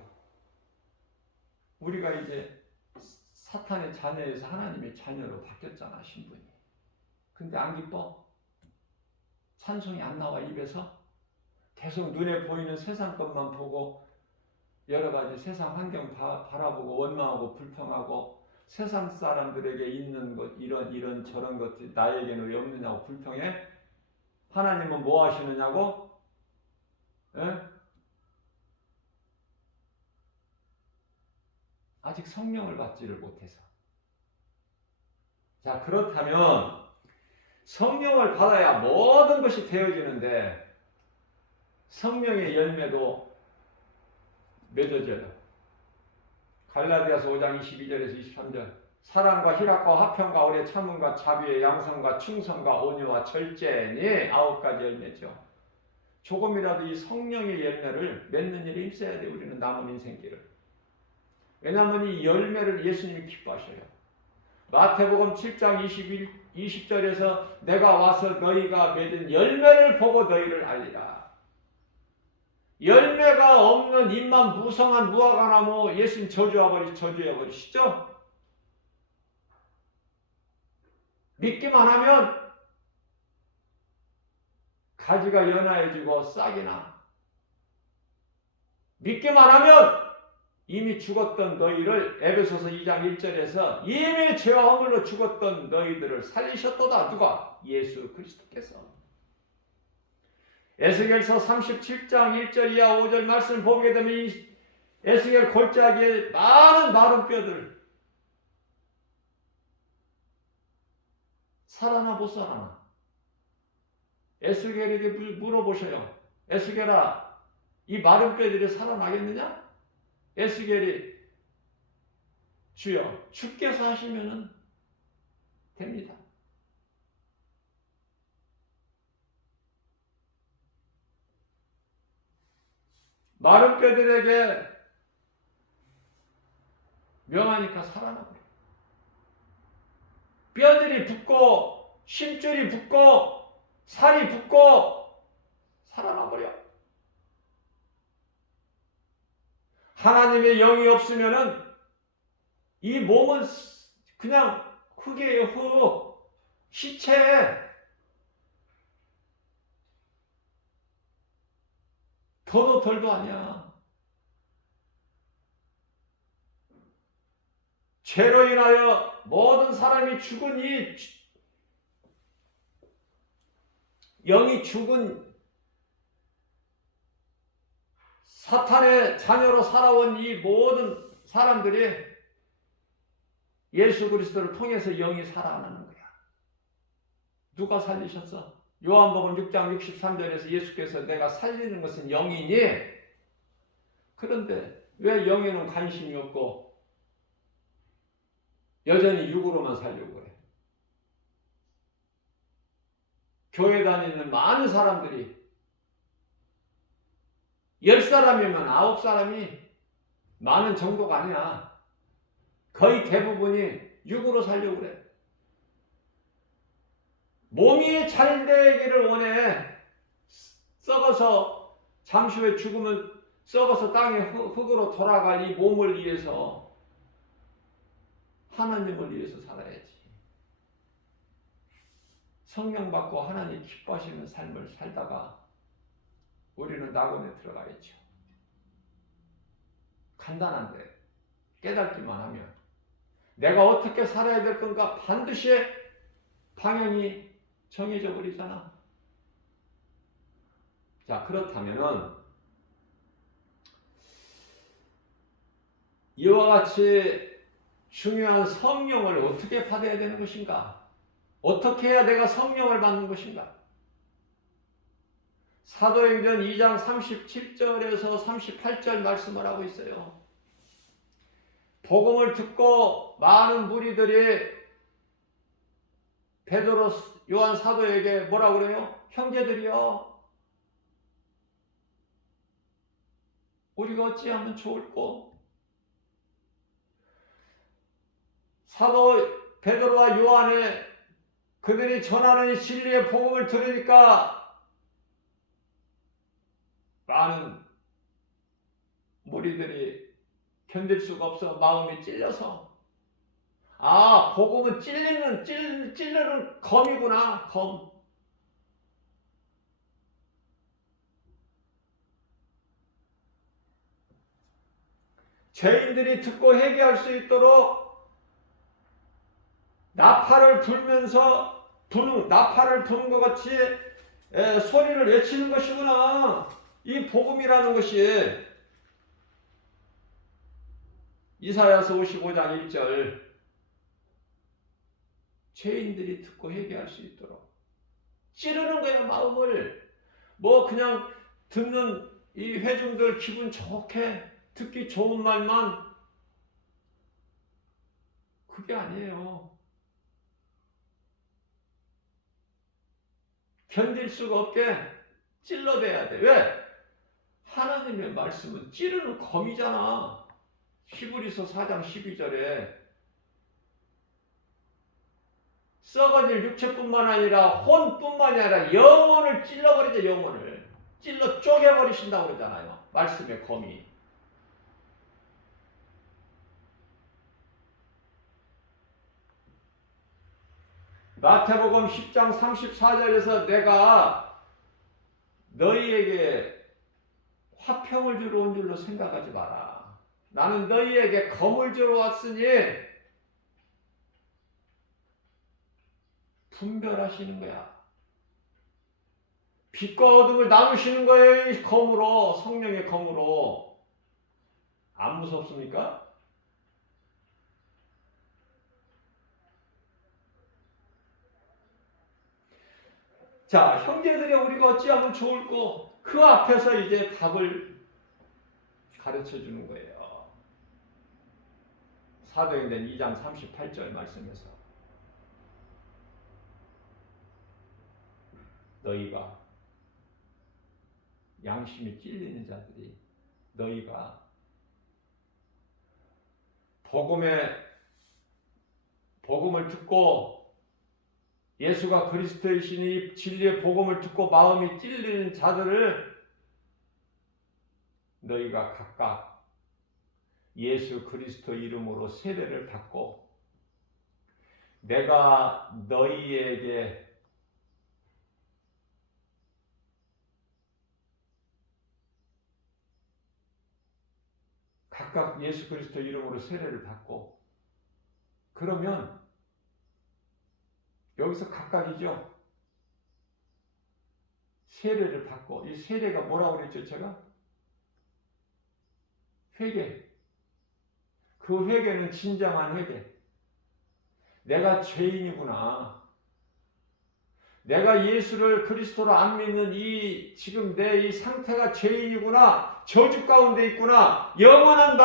우리가 이제 사탄의 자녀에서 하나님의 자녀로 바뀌었잖아, 신분이. 근데 안 기뻐? 찬송이 안 나와, 입에서? 계속 눈에 보이는 세상 것만 보고 여러 가지 세상 환경 바라보고 원망하고 불평하고 세상 사람들에게 있는 것, 이런 저런 것들이 나에게는 왜 없느냐고 불평해? 하나님은 뭐 하시느냐고? 에? 아직 성령을 받지를 못해서. 자, 그렇다면 성령을 받아야 모든 것이 되어지는데 성령의 열매도 맺어져요. 갈라디아서 5장 22절에서 23절 사랑과 희락과 화평과 오래 참음과 자비와 양성과 충성과 온유와 절제니 9가지 열매죠. 조금이라도 이 성령의 열매를 맺는 일에 있어야 돼. 우리는 남은 인생길을. 왜냐하면 이 열매를 예수님이 기뻐하셔요. 마태복음 7장 20절에서 내가 와서 너희가 맺은 열매를 보고 너희를 알리라. 열매가 없는 잎만 무성한 무화과나무 예수님 저주해 버리시죠? 믿기만 하면 가지가 연하해지고 싹이 나. 믿기만 하면 이미 죽었던 너희를 에베소서 2장 1절에서 이미 죄와 허물로 죽었던 너희들을 살리셨도다. 누가? 예수 그리스도께서. 에스겔서 37장 1절 이하 5절 말씀을 보게 되면 이 에스겔 골짜기에 많은 마른 뼈들 살아나 못 살아나? 에스겔에게 물어보셔요. 에스겔아, 이 마른 뼈들이 살아나겠느냐? 에스겔이 주여 주께서 하시면은 됩니다. 마른 뼈들에게 명하니까 살아나버려. 뼈들이 붙고 심줄이 붙고 살이 붙고 살아나버려. 하나님의 영이 없으면은 이 몸은 그냥 흙이에요. 흙. 시체. 더도 덜도 아니야. 죄로 인하여 모든 사람이 죽은 이 영이 죽은 사탄의 자녀로 살아온 이 모든 사람들이 예수 그리스도를 통해서 영이 살아나는 거야. 누가 살리셨어? 요한복음 6장 63절에서 예수께서 내가 살리는 것은 영이니, 그런데 왜 영에는 관심이 없고 여전히 육으로만 살려고 그래? 교회 다니는 많은 사람들이 10사람이면 9사람이 많은 정도가 아니야. 거의 대부분이 육으로 살려고 그래. 몸이 잘 되기를 원해. 썩어서 잠시 후에 죽으면 썩어서 땅에 흙으로 돌아갈 이 몸을 위해서 하나님을 위해서 살아야지. 성령 받고 하나님 기뻐하시는 삶을 살다가 우리는 낙원에 들어가야죠. 간단한데 깨닫기만 하면 내가 어떻게 살아야 될 건가 반드시 방향이 정해져 버리잖아. 자, 그렇다면은 이와 같이 중요한 성령을 어떻게 받아야 되는 것인가? 어떻게 해야 내가 성령을 받는 것인가? 사도행전 2장 37절에서 38절 말씀을 하고 있어요. 복음을 듣고 많은 무리들이 베드로, 요한 사도에게 뭐라고 그래요? 형제들이여, 우리가 어찌하면 좋을꼬? 사도 베드로와 요한의 그들이 전하는 진리의 복음을 들으니까 많은 무리들이 견딜 수가 없어 마음이 찔려서, 아, 복음은 찔르는 검이구나, 검. 죄인들이 듣고 회개할 수 있도록 나팔을 부는 것 같이 소리를 외치는 것이구나. 이 복음이라는 것이 이사야서 55장 1절 죄인들이 듣고 회개할 수 있도록 찌르는 거야, 마음을. 뭐 그냥 듣는 이 회중들 기분 좋게 듣기 좋은 말만, 그게 아니에요. 견딜 수가 없게 찔러대야 돼. 왜? 하나님의 말씀은 찌르는 검이잖아. 히브리서 4장 12절에 썩어질 육체뿐만 아니라 혼뿐만이 아니라 영혼을 찔러버리죠. 영혼을 찔러 쪼개버리신다고 그러잖아요. 말씀의 검이. 마태복음 10장 34절에서 내가 너희에게 화평을 주러 온 줄로 생각하지 마라. 나는 너희에게 검을 주러 왔으니 분별하시는 거야. 빛과 어둠을 나누시는 거예요. 이 검으로, 성령의 검으로. 안 무섭습니까? 자, 형제들이 우리가 어찌하면 좋을꼬? 그 앞에서 이제 답을 가르쳐 주는 거예요. 사도행전 2장 38절 말씀에서 너희가 양심이 찔리는 자들이 너희가 복음을 듣고 예수가 그리스도이시니 진리의 복음을 듣고 마음이 찔리는 자들을 너희가 각각 예수 그리스도 이름으로 세례를 받고 내가 너희에게 각각 예수 그리스도 이름으로 세례를 받고 그러면 여기서 각각이죠. 세례를 받고 이 세례가 뭐라고 그랬죠? 제가? 회개. 그 회개는 진정한 회개. 내가 죄인이구나. 내가 예수를 그리스도로 안 믿는 지금 내 이 상태가 죄인이구나. 저주 가운데 있구나. 영원한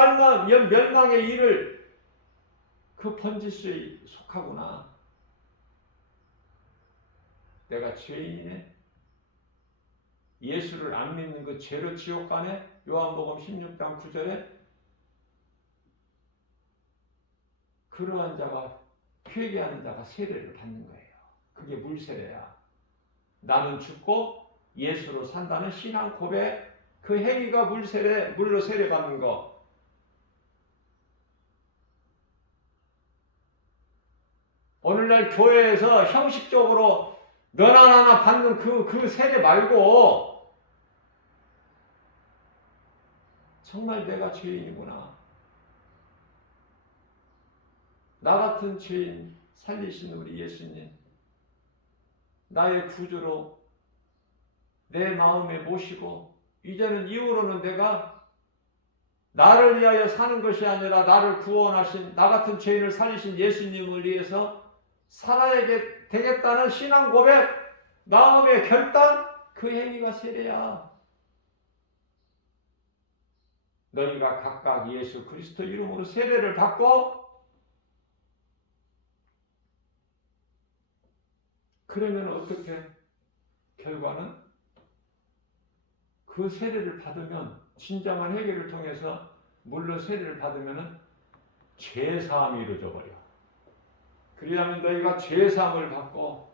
멸망의 일을 그 번지수에 속하구나. 내가 죄인이네. 예수를 안 믿는 그 죄로 지옥 가네. 요한복음 16장 9절에 그러한 자가 회개하는 자가 세례를 받는 거예요. 그게 물세례야. 나는 죽고 예수로 산다는 신앙 고백, 그 행위가 물로 세례 받는 거. 오늘날 교회에서 형식적으로 너나 나나 받는 그 세례 말고 정말 내가 죄인이구나. 나 같은 죄인 살리신 우리 예수님, 나의 구주로 내 마음에 모시고 이제는 이후로는 내가 나를 위하여 사는 것이 아니라 나를 구원하신 나 같은 죄인을 살리신 예수님을 위해서 살아야 되겠다는 신앙 고백, 마음의 결단, 그 행위가 세례야. 너희가 각각 예수 그리스도 이름으로 세례를 받고 그러면 어떻게? 결과는 그 세례를 받으면 진정한 회개를 통해서 물로 세례를 받으면 죄사함이 이루어져 버려. 그리하면 너희가 죄사함을 받고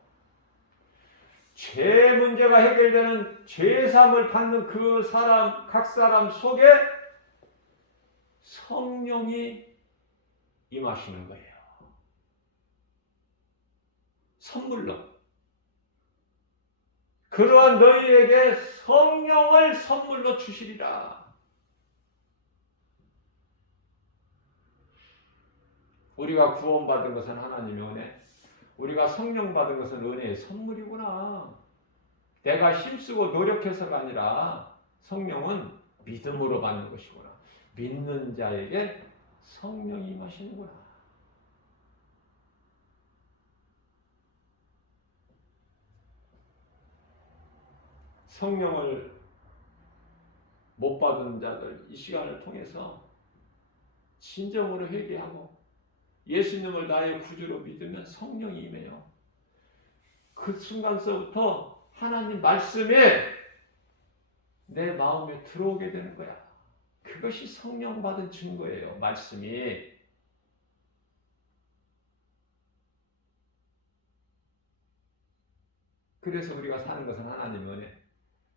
죄 문제가 해결되는 죄사함을 받는 각 사람 속에 성령이 임하시는 거예요. 선물로. 그러한 너희에게 성령을 선물로 주시리라. 우리가 구원받은 것은 하나님의 은혜, 우리가 성령 받은 것은 은혜의 선물이구나. 내가 힘쓰고 노력해서가 아니라 성령은 믿음으로 받는 것이구나. 믿는 자에게 성령이 임하시는구나. 성령을 못 받은 자들 이 시간을 통해서 진정으로 회개하고 예수님을 나의 구주로 믿으면 성령이 임해요. 그 순간서부터 하나님 말씀에 내 마음에 들어오게 되는 거야. 그것이 성령 받은 증거예요. 말씀이. 그래서 우리가 사는 것은 하나님의 은혜.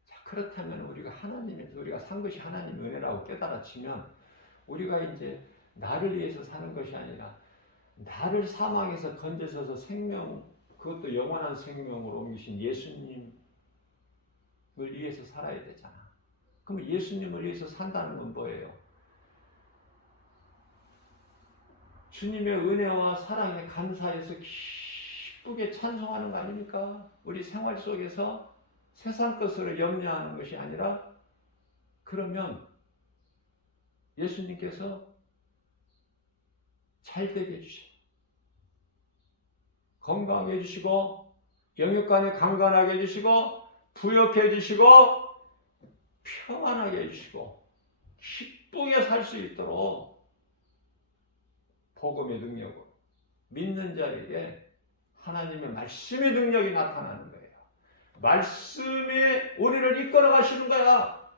자, 그렇다면 우리가 산 것이 하나님의 은혜라고 깨달아치면 우리가 이제 나를 위해서 사는 것이 아니라 나를 사망에서 건져서서 생명, 그것도 영원한 생명으로 옮기신 예수님을 위해서 살아야 되잖아. 그럼 예수님을 위해서 산다는 건 뭐예요? 주님의 은혜와 사랑에 감사해서 기쁘게 찬송하는 거 아닙니까? 우리 생활 속에서 세상 것으로 염려하는 것이 아니라, 그러면 예수님께서 잘 되게 해주시고 건강해 주시고 영육간에 강건하게 해주시고 부욕해 해주시고 평안하게 해주시고 기쁘게 살 수 있도록 복음의 능력으로 믿는 자에게 하나님의 말씀의 능력이 나타나는 거예요. 말씀이 우리를 이끌어 가시는 거야.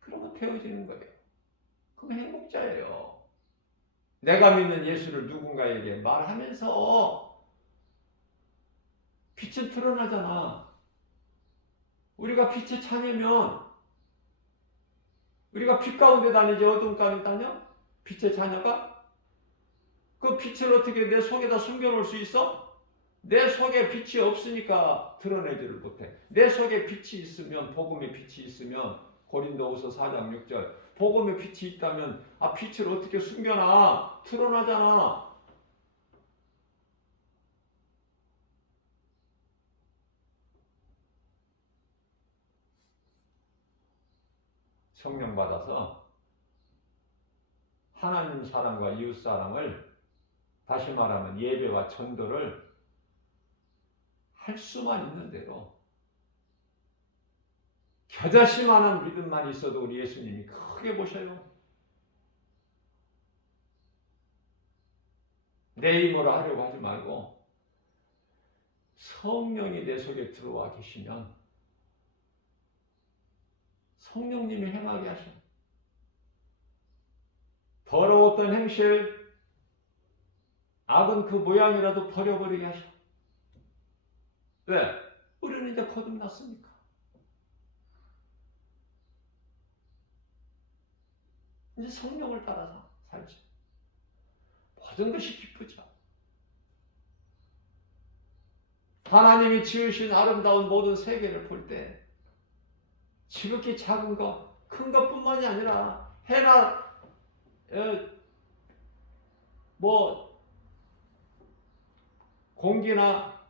그러면 되어지는 거예요. 그럼 행복자예요. 내가 믿는 예수를 누군가에게 말하면서 빛은 드러나잖아. 우리가 빛의 자녀면, 우리가 빛 가운데 다니지 어둠 가운데 다녀? 빛의 자녀가? 그 빛을 어떻게 내 속에다 숨겨놓을 수 있어? 내 속에 빛이 없으니까 드러내지를 못해. 내 속에 빛이 있으면, 복음의 빛이 있으면, 고린도후서 4장 6절, 복음의 빛이 있다면 빛을 어떻게 숨겨놔? 드러나잖아. 성령 받아서 하나님 사랑과 이웃 사랑을, 다시 말하면 예배와 전도를 할 수만 있는 대로 겨자씨만한 믿음만 있어도 우리 예수님이 크게 보셔요. 내 힘으로 하려고 하지 말고 성령이 내 속에 들어와 계시면 성령님이 행하게 하셔. 더러웠던 행실, 악은 그 모양이라도 버려버리게 하셔. 왜? 우리는 이제 거듭났으니까. 이제 성령을 따라서 살지. 모든 것이 기쁘죠. 하나님이 지으신 아름다운 모든 세계를 볼 때 지극히 작은 것, 큰 것뿐만이 아니라 해나 공기나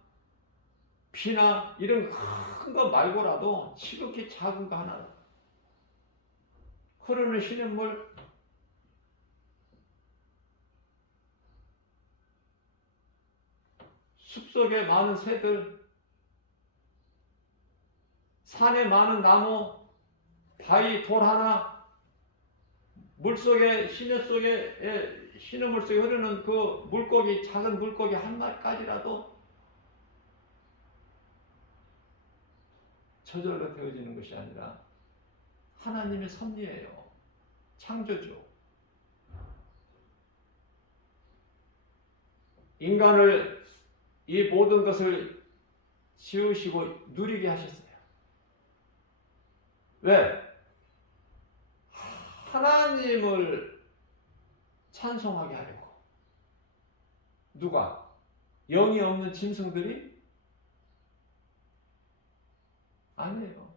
비나 이런 큰 거 말고라도 지극히 작은 거 하나, 흐르는 시냇물, 숲속에 많은 새들, 산에 많은 나무, 바위 돌 하나, 물속에 시냇물 속에 흐르는 그 물고기, 작은 물고기 한 마리까지라도 저절로 되어지는 것이 아니라 하나님의 섭리예요. 창조주. 인간을, 이 모든 것을 지으시고 누리게 하셨어요. 왜? 하나님을 찬송하게 하려고. 누가? 영이 없는 짐승들이? 아니에요.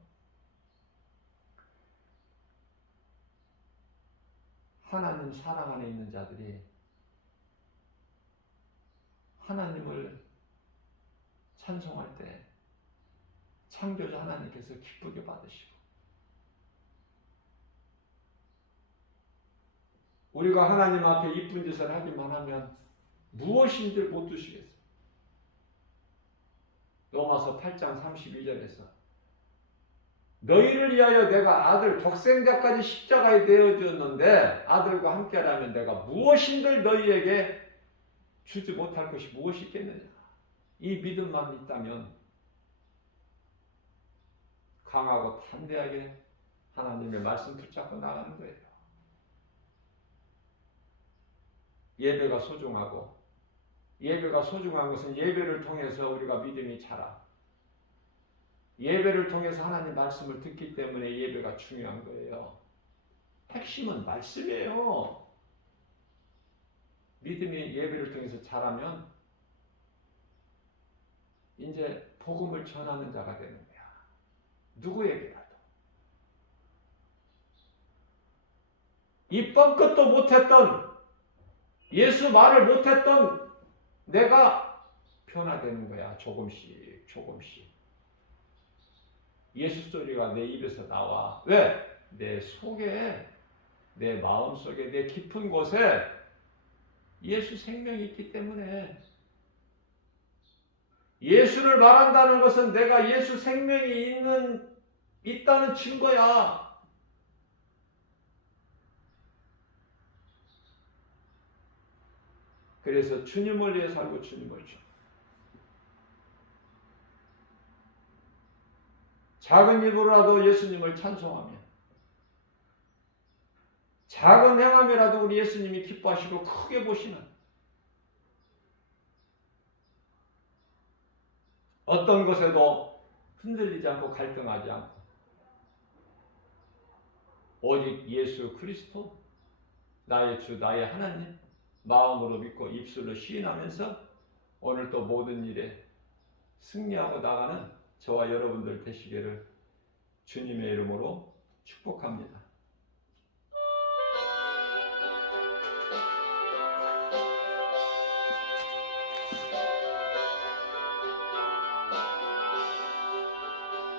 하나님 사랑 안에 있는 자들이 하나님을 찬송할 때 창조자 하나님께서 기쁘게 받으시고, 우리가 하나님 앞에 이쁜 짓을 하기만 하면 무엇인들 못 주시겠어요. 로마서 8장 32절에서 너희를 위하여 내가 아들 독생자까지 십자가에 내어주었는데 아들과 함께라면 내가 무엇인들 너희에게 주지 못할 것이 무엇이 있겠느냐. 이 믿음만 있다면 강하고 담대하게 하나님의 말씀 붙잡고 나가는 거예요. 예배가 소중하고 예배가 소중한 것은 예배를 통해서 우리가 믿음이 자라. 예배를 통해서 하나님 말씀을 듣기 때문에 예배가 중요한 거예요. 핵심은 말씀이에요. 믿음이 예배를 통해서 자라면 이제 복음을 전하는 자가 되는 거야. 누구에게라도. 입 뻥끗도 못했던, 예수 말을 못했던 내가 변화되는 거야. 조금씩 조금씩. 예수 소리가 내 입에서 나와. 왜? 내 속에, 내 마음속에, 내 깊은 곳에 예수 생명이 있기 때문에. 예수를 말한다는 것은 내가 예수 생명이 있다는 증거야. 그래서 주님을 위해 살고 주님을 줘. 작은 입으로라도 예수님을 찬송하며, 작은 행함이라도 우리 예수님이 기뻐하시고 크게 보시는, 어떤 것에도 흔들리지 않고 갈등하지 않고 오직 예수 그리스도 나의 주 나의 하나님 마음으로 믿고 입술로 시인하면서 오늘 또 모든 일에 승리하고 나가는 저와 여러분들 되시기를 주님의 이름으로 축복합니다.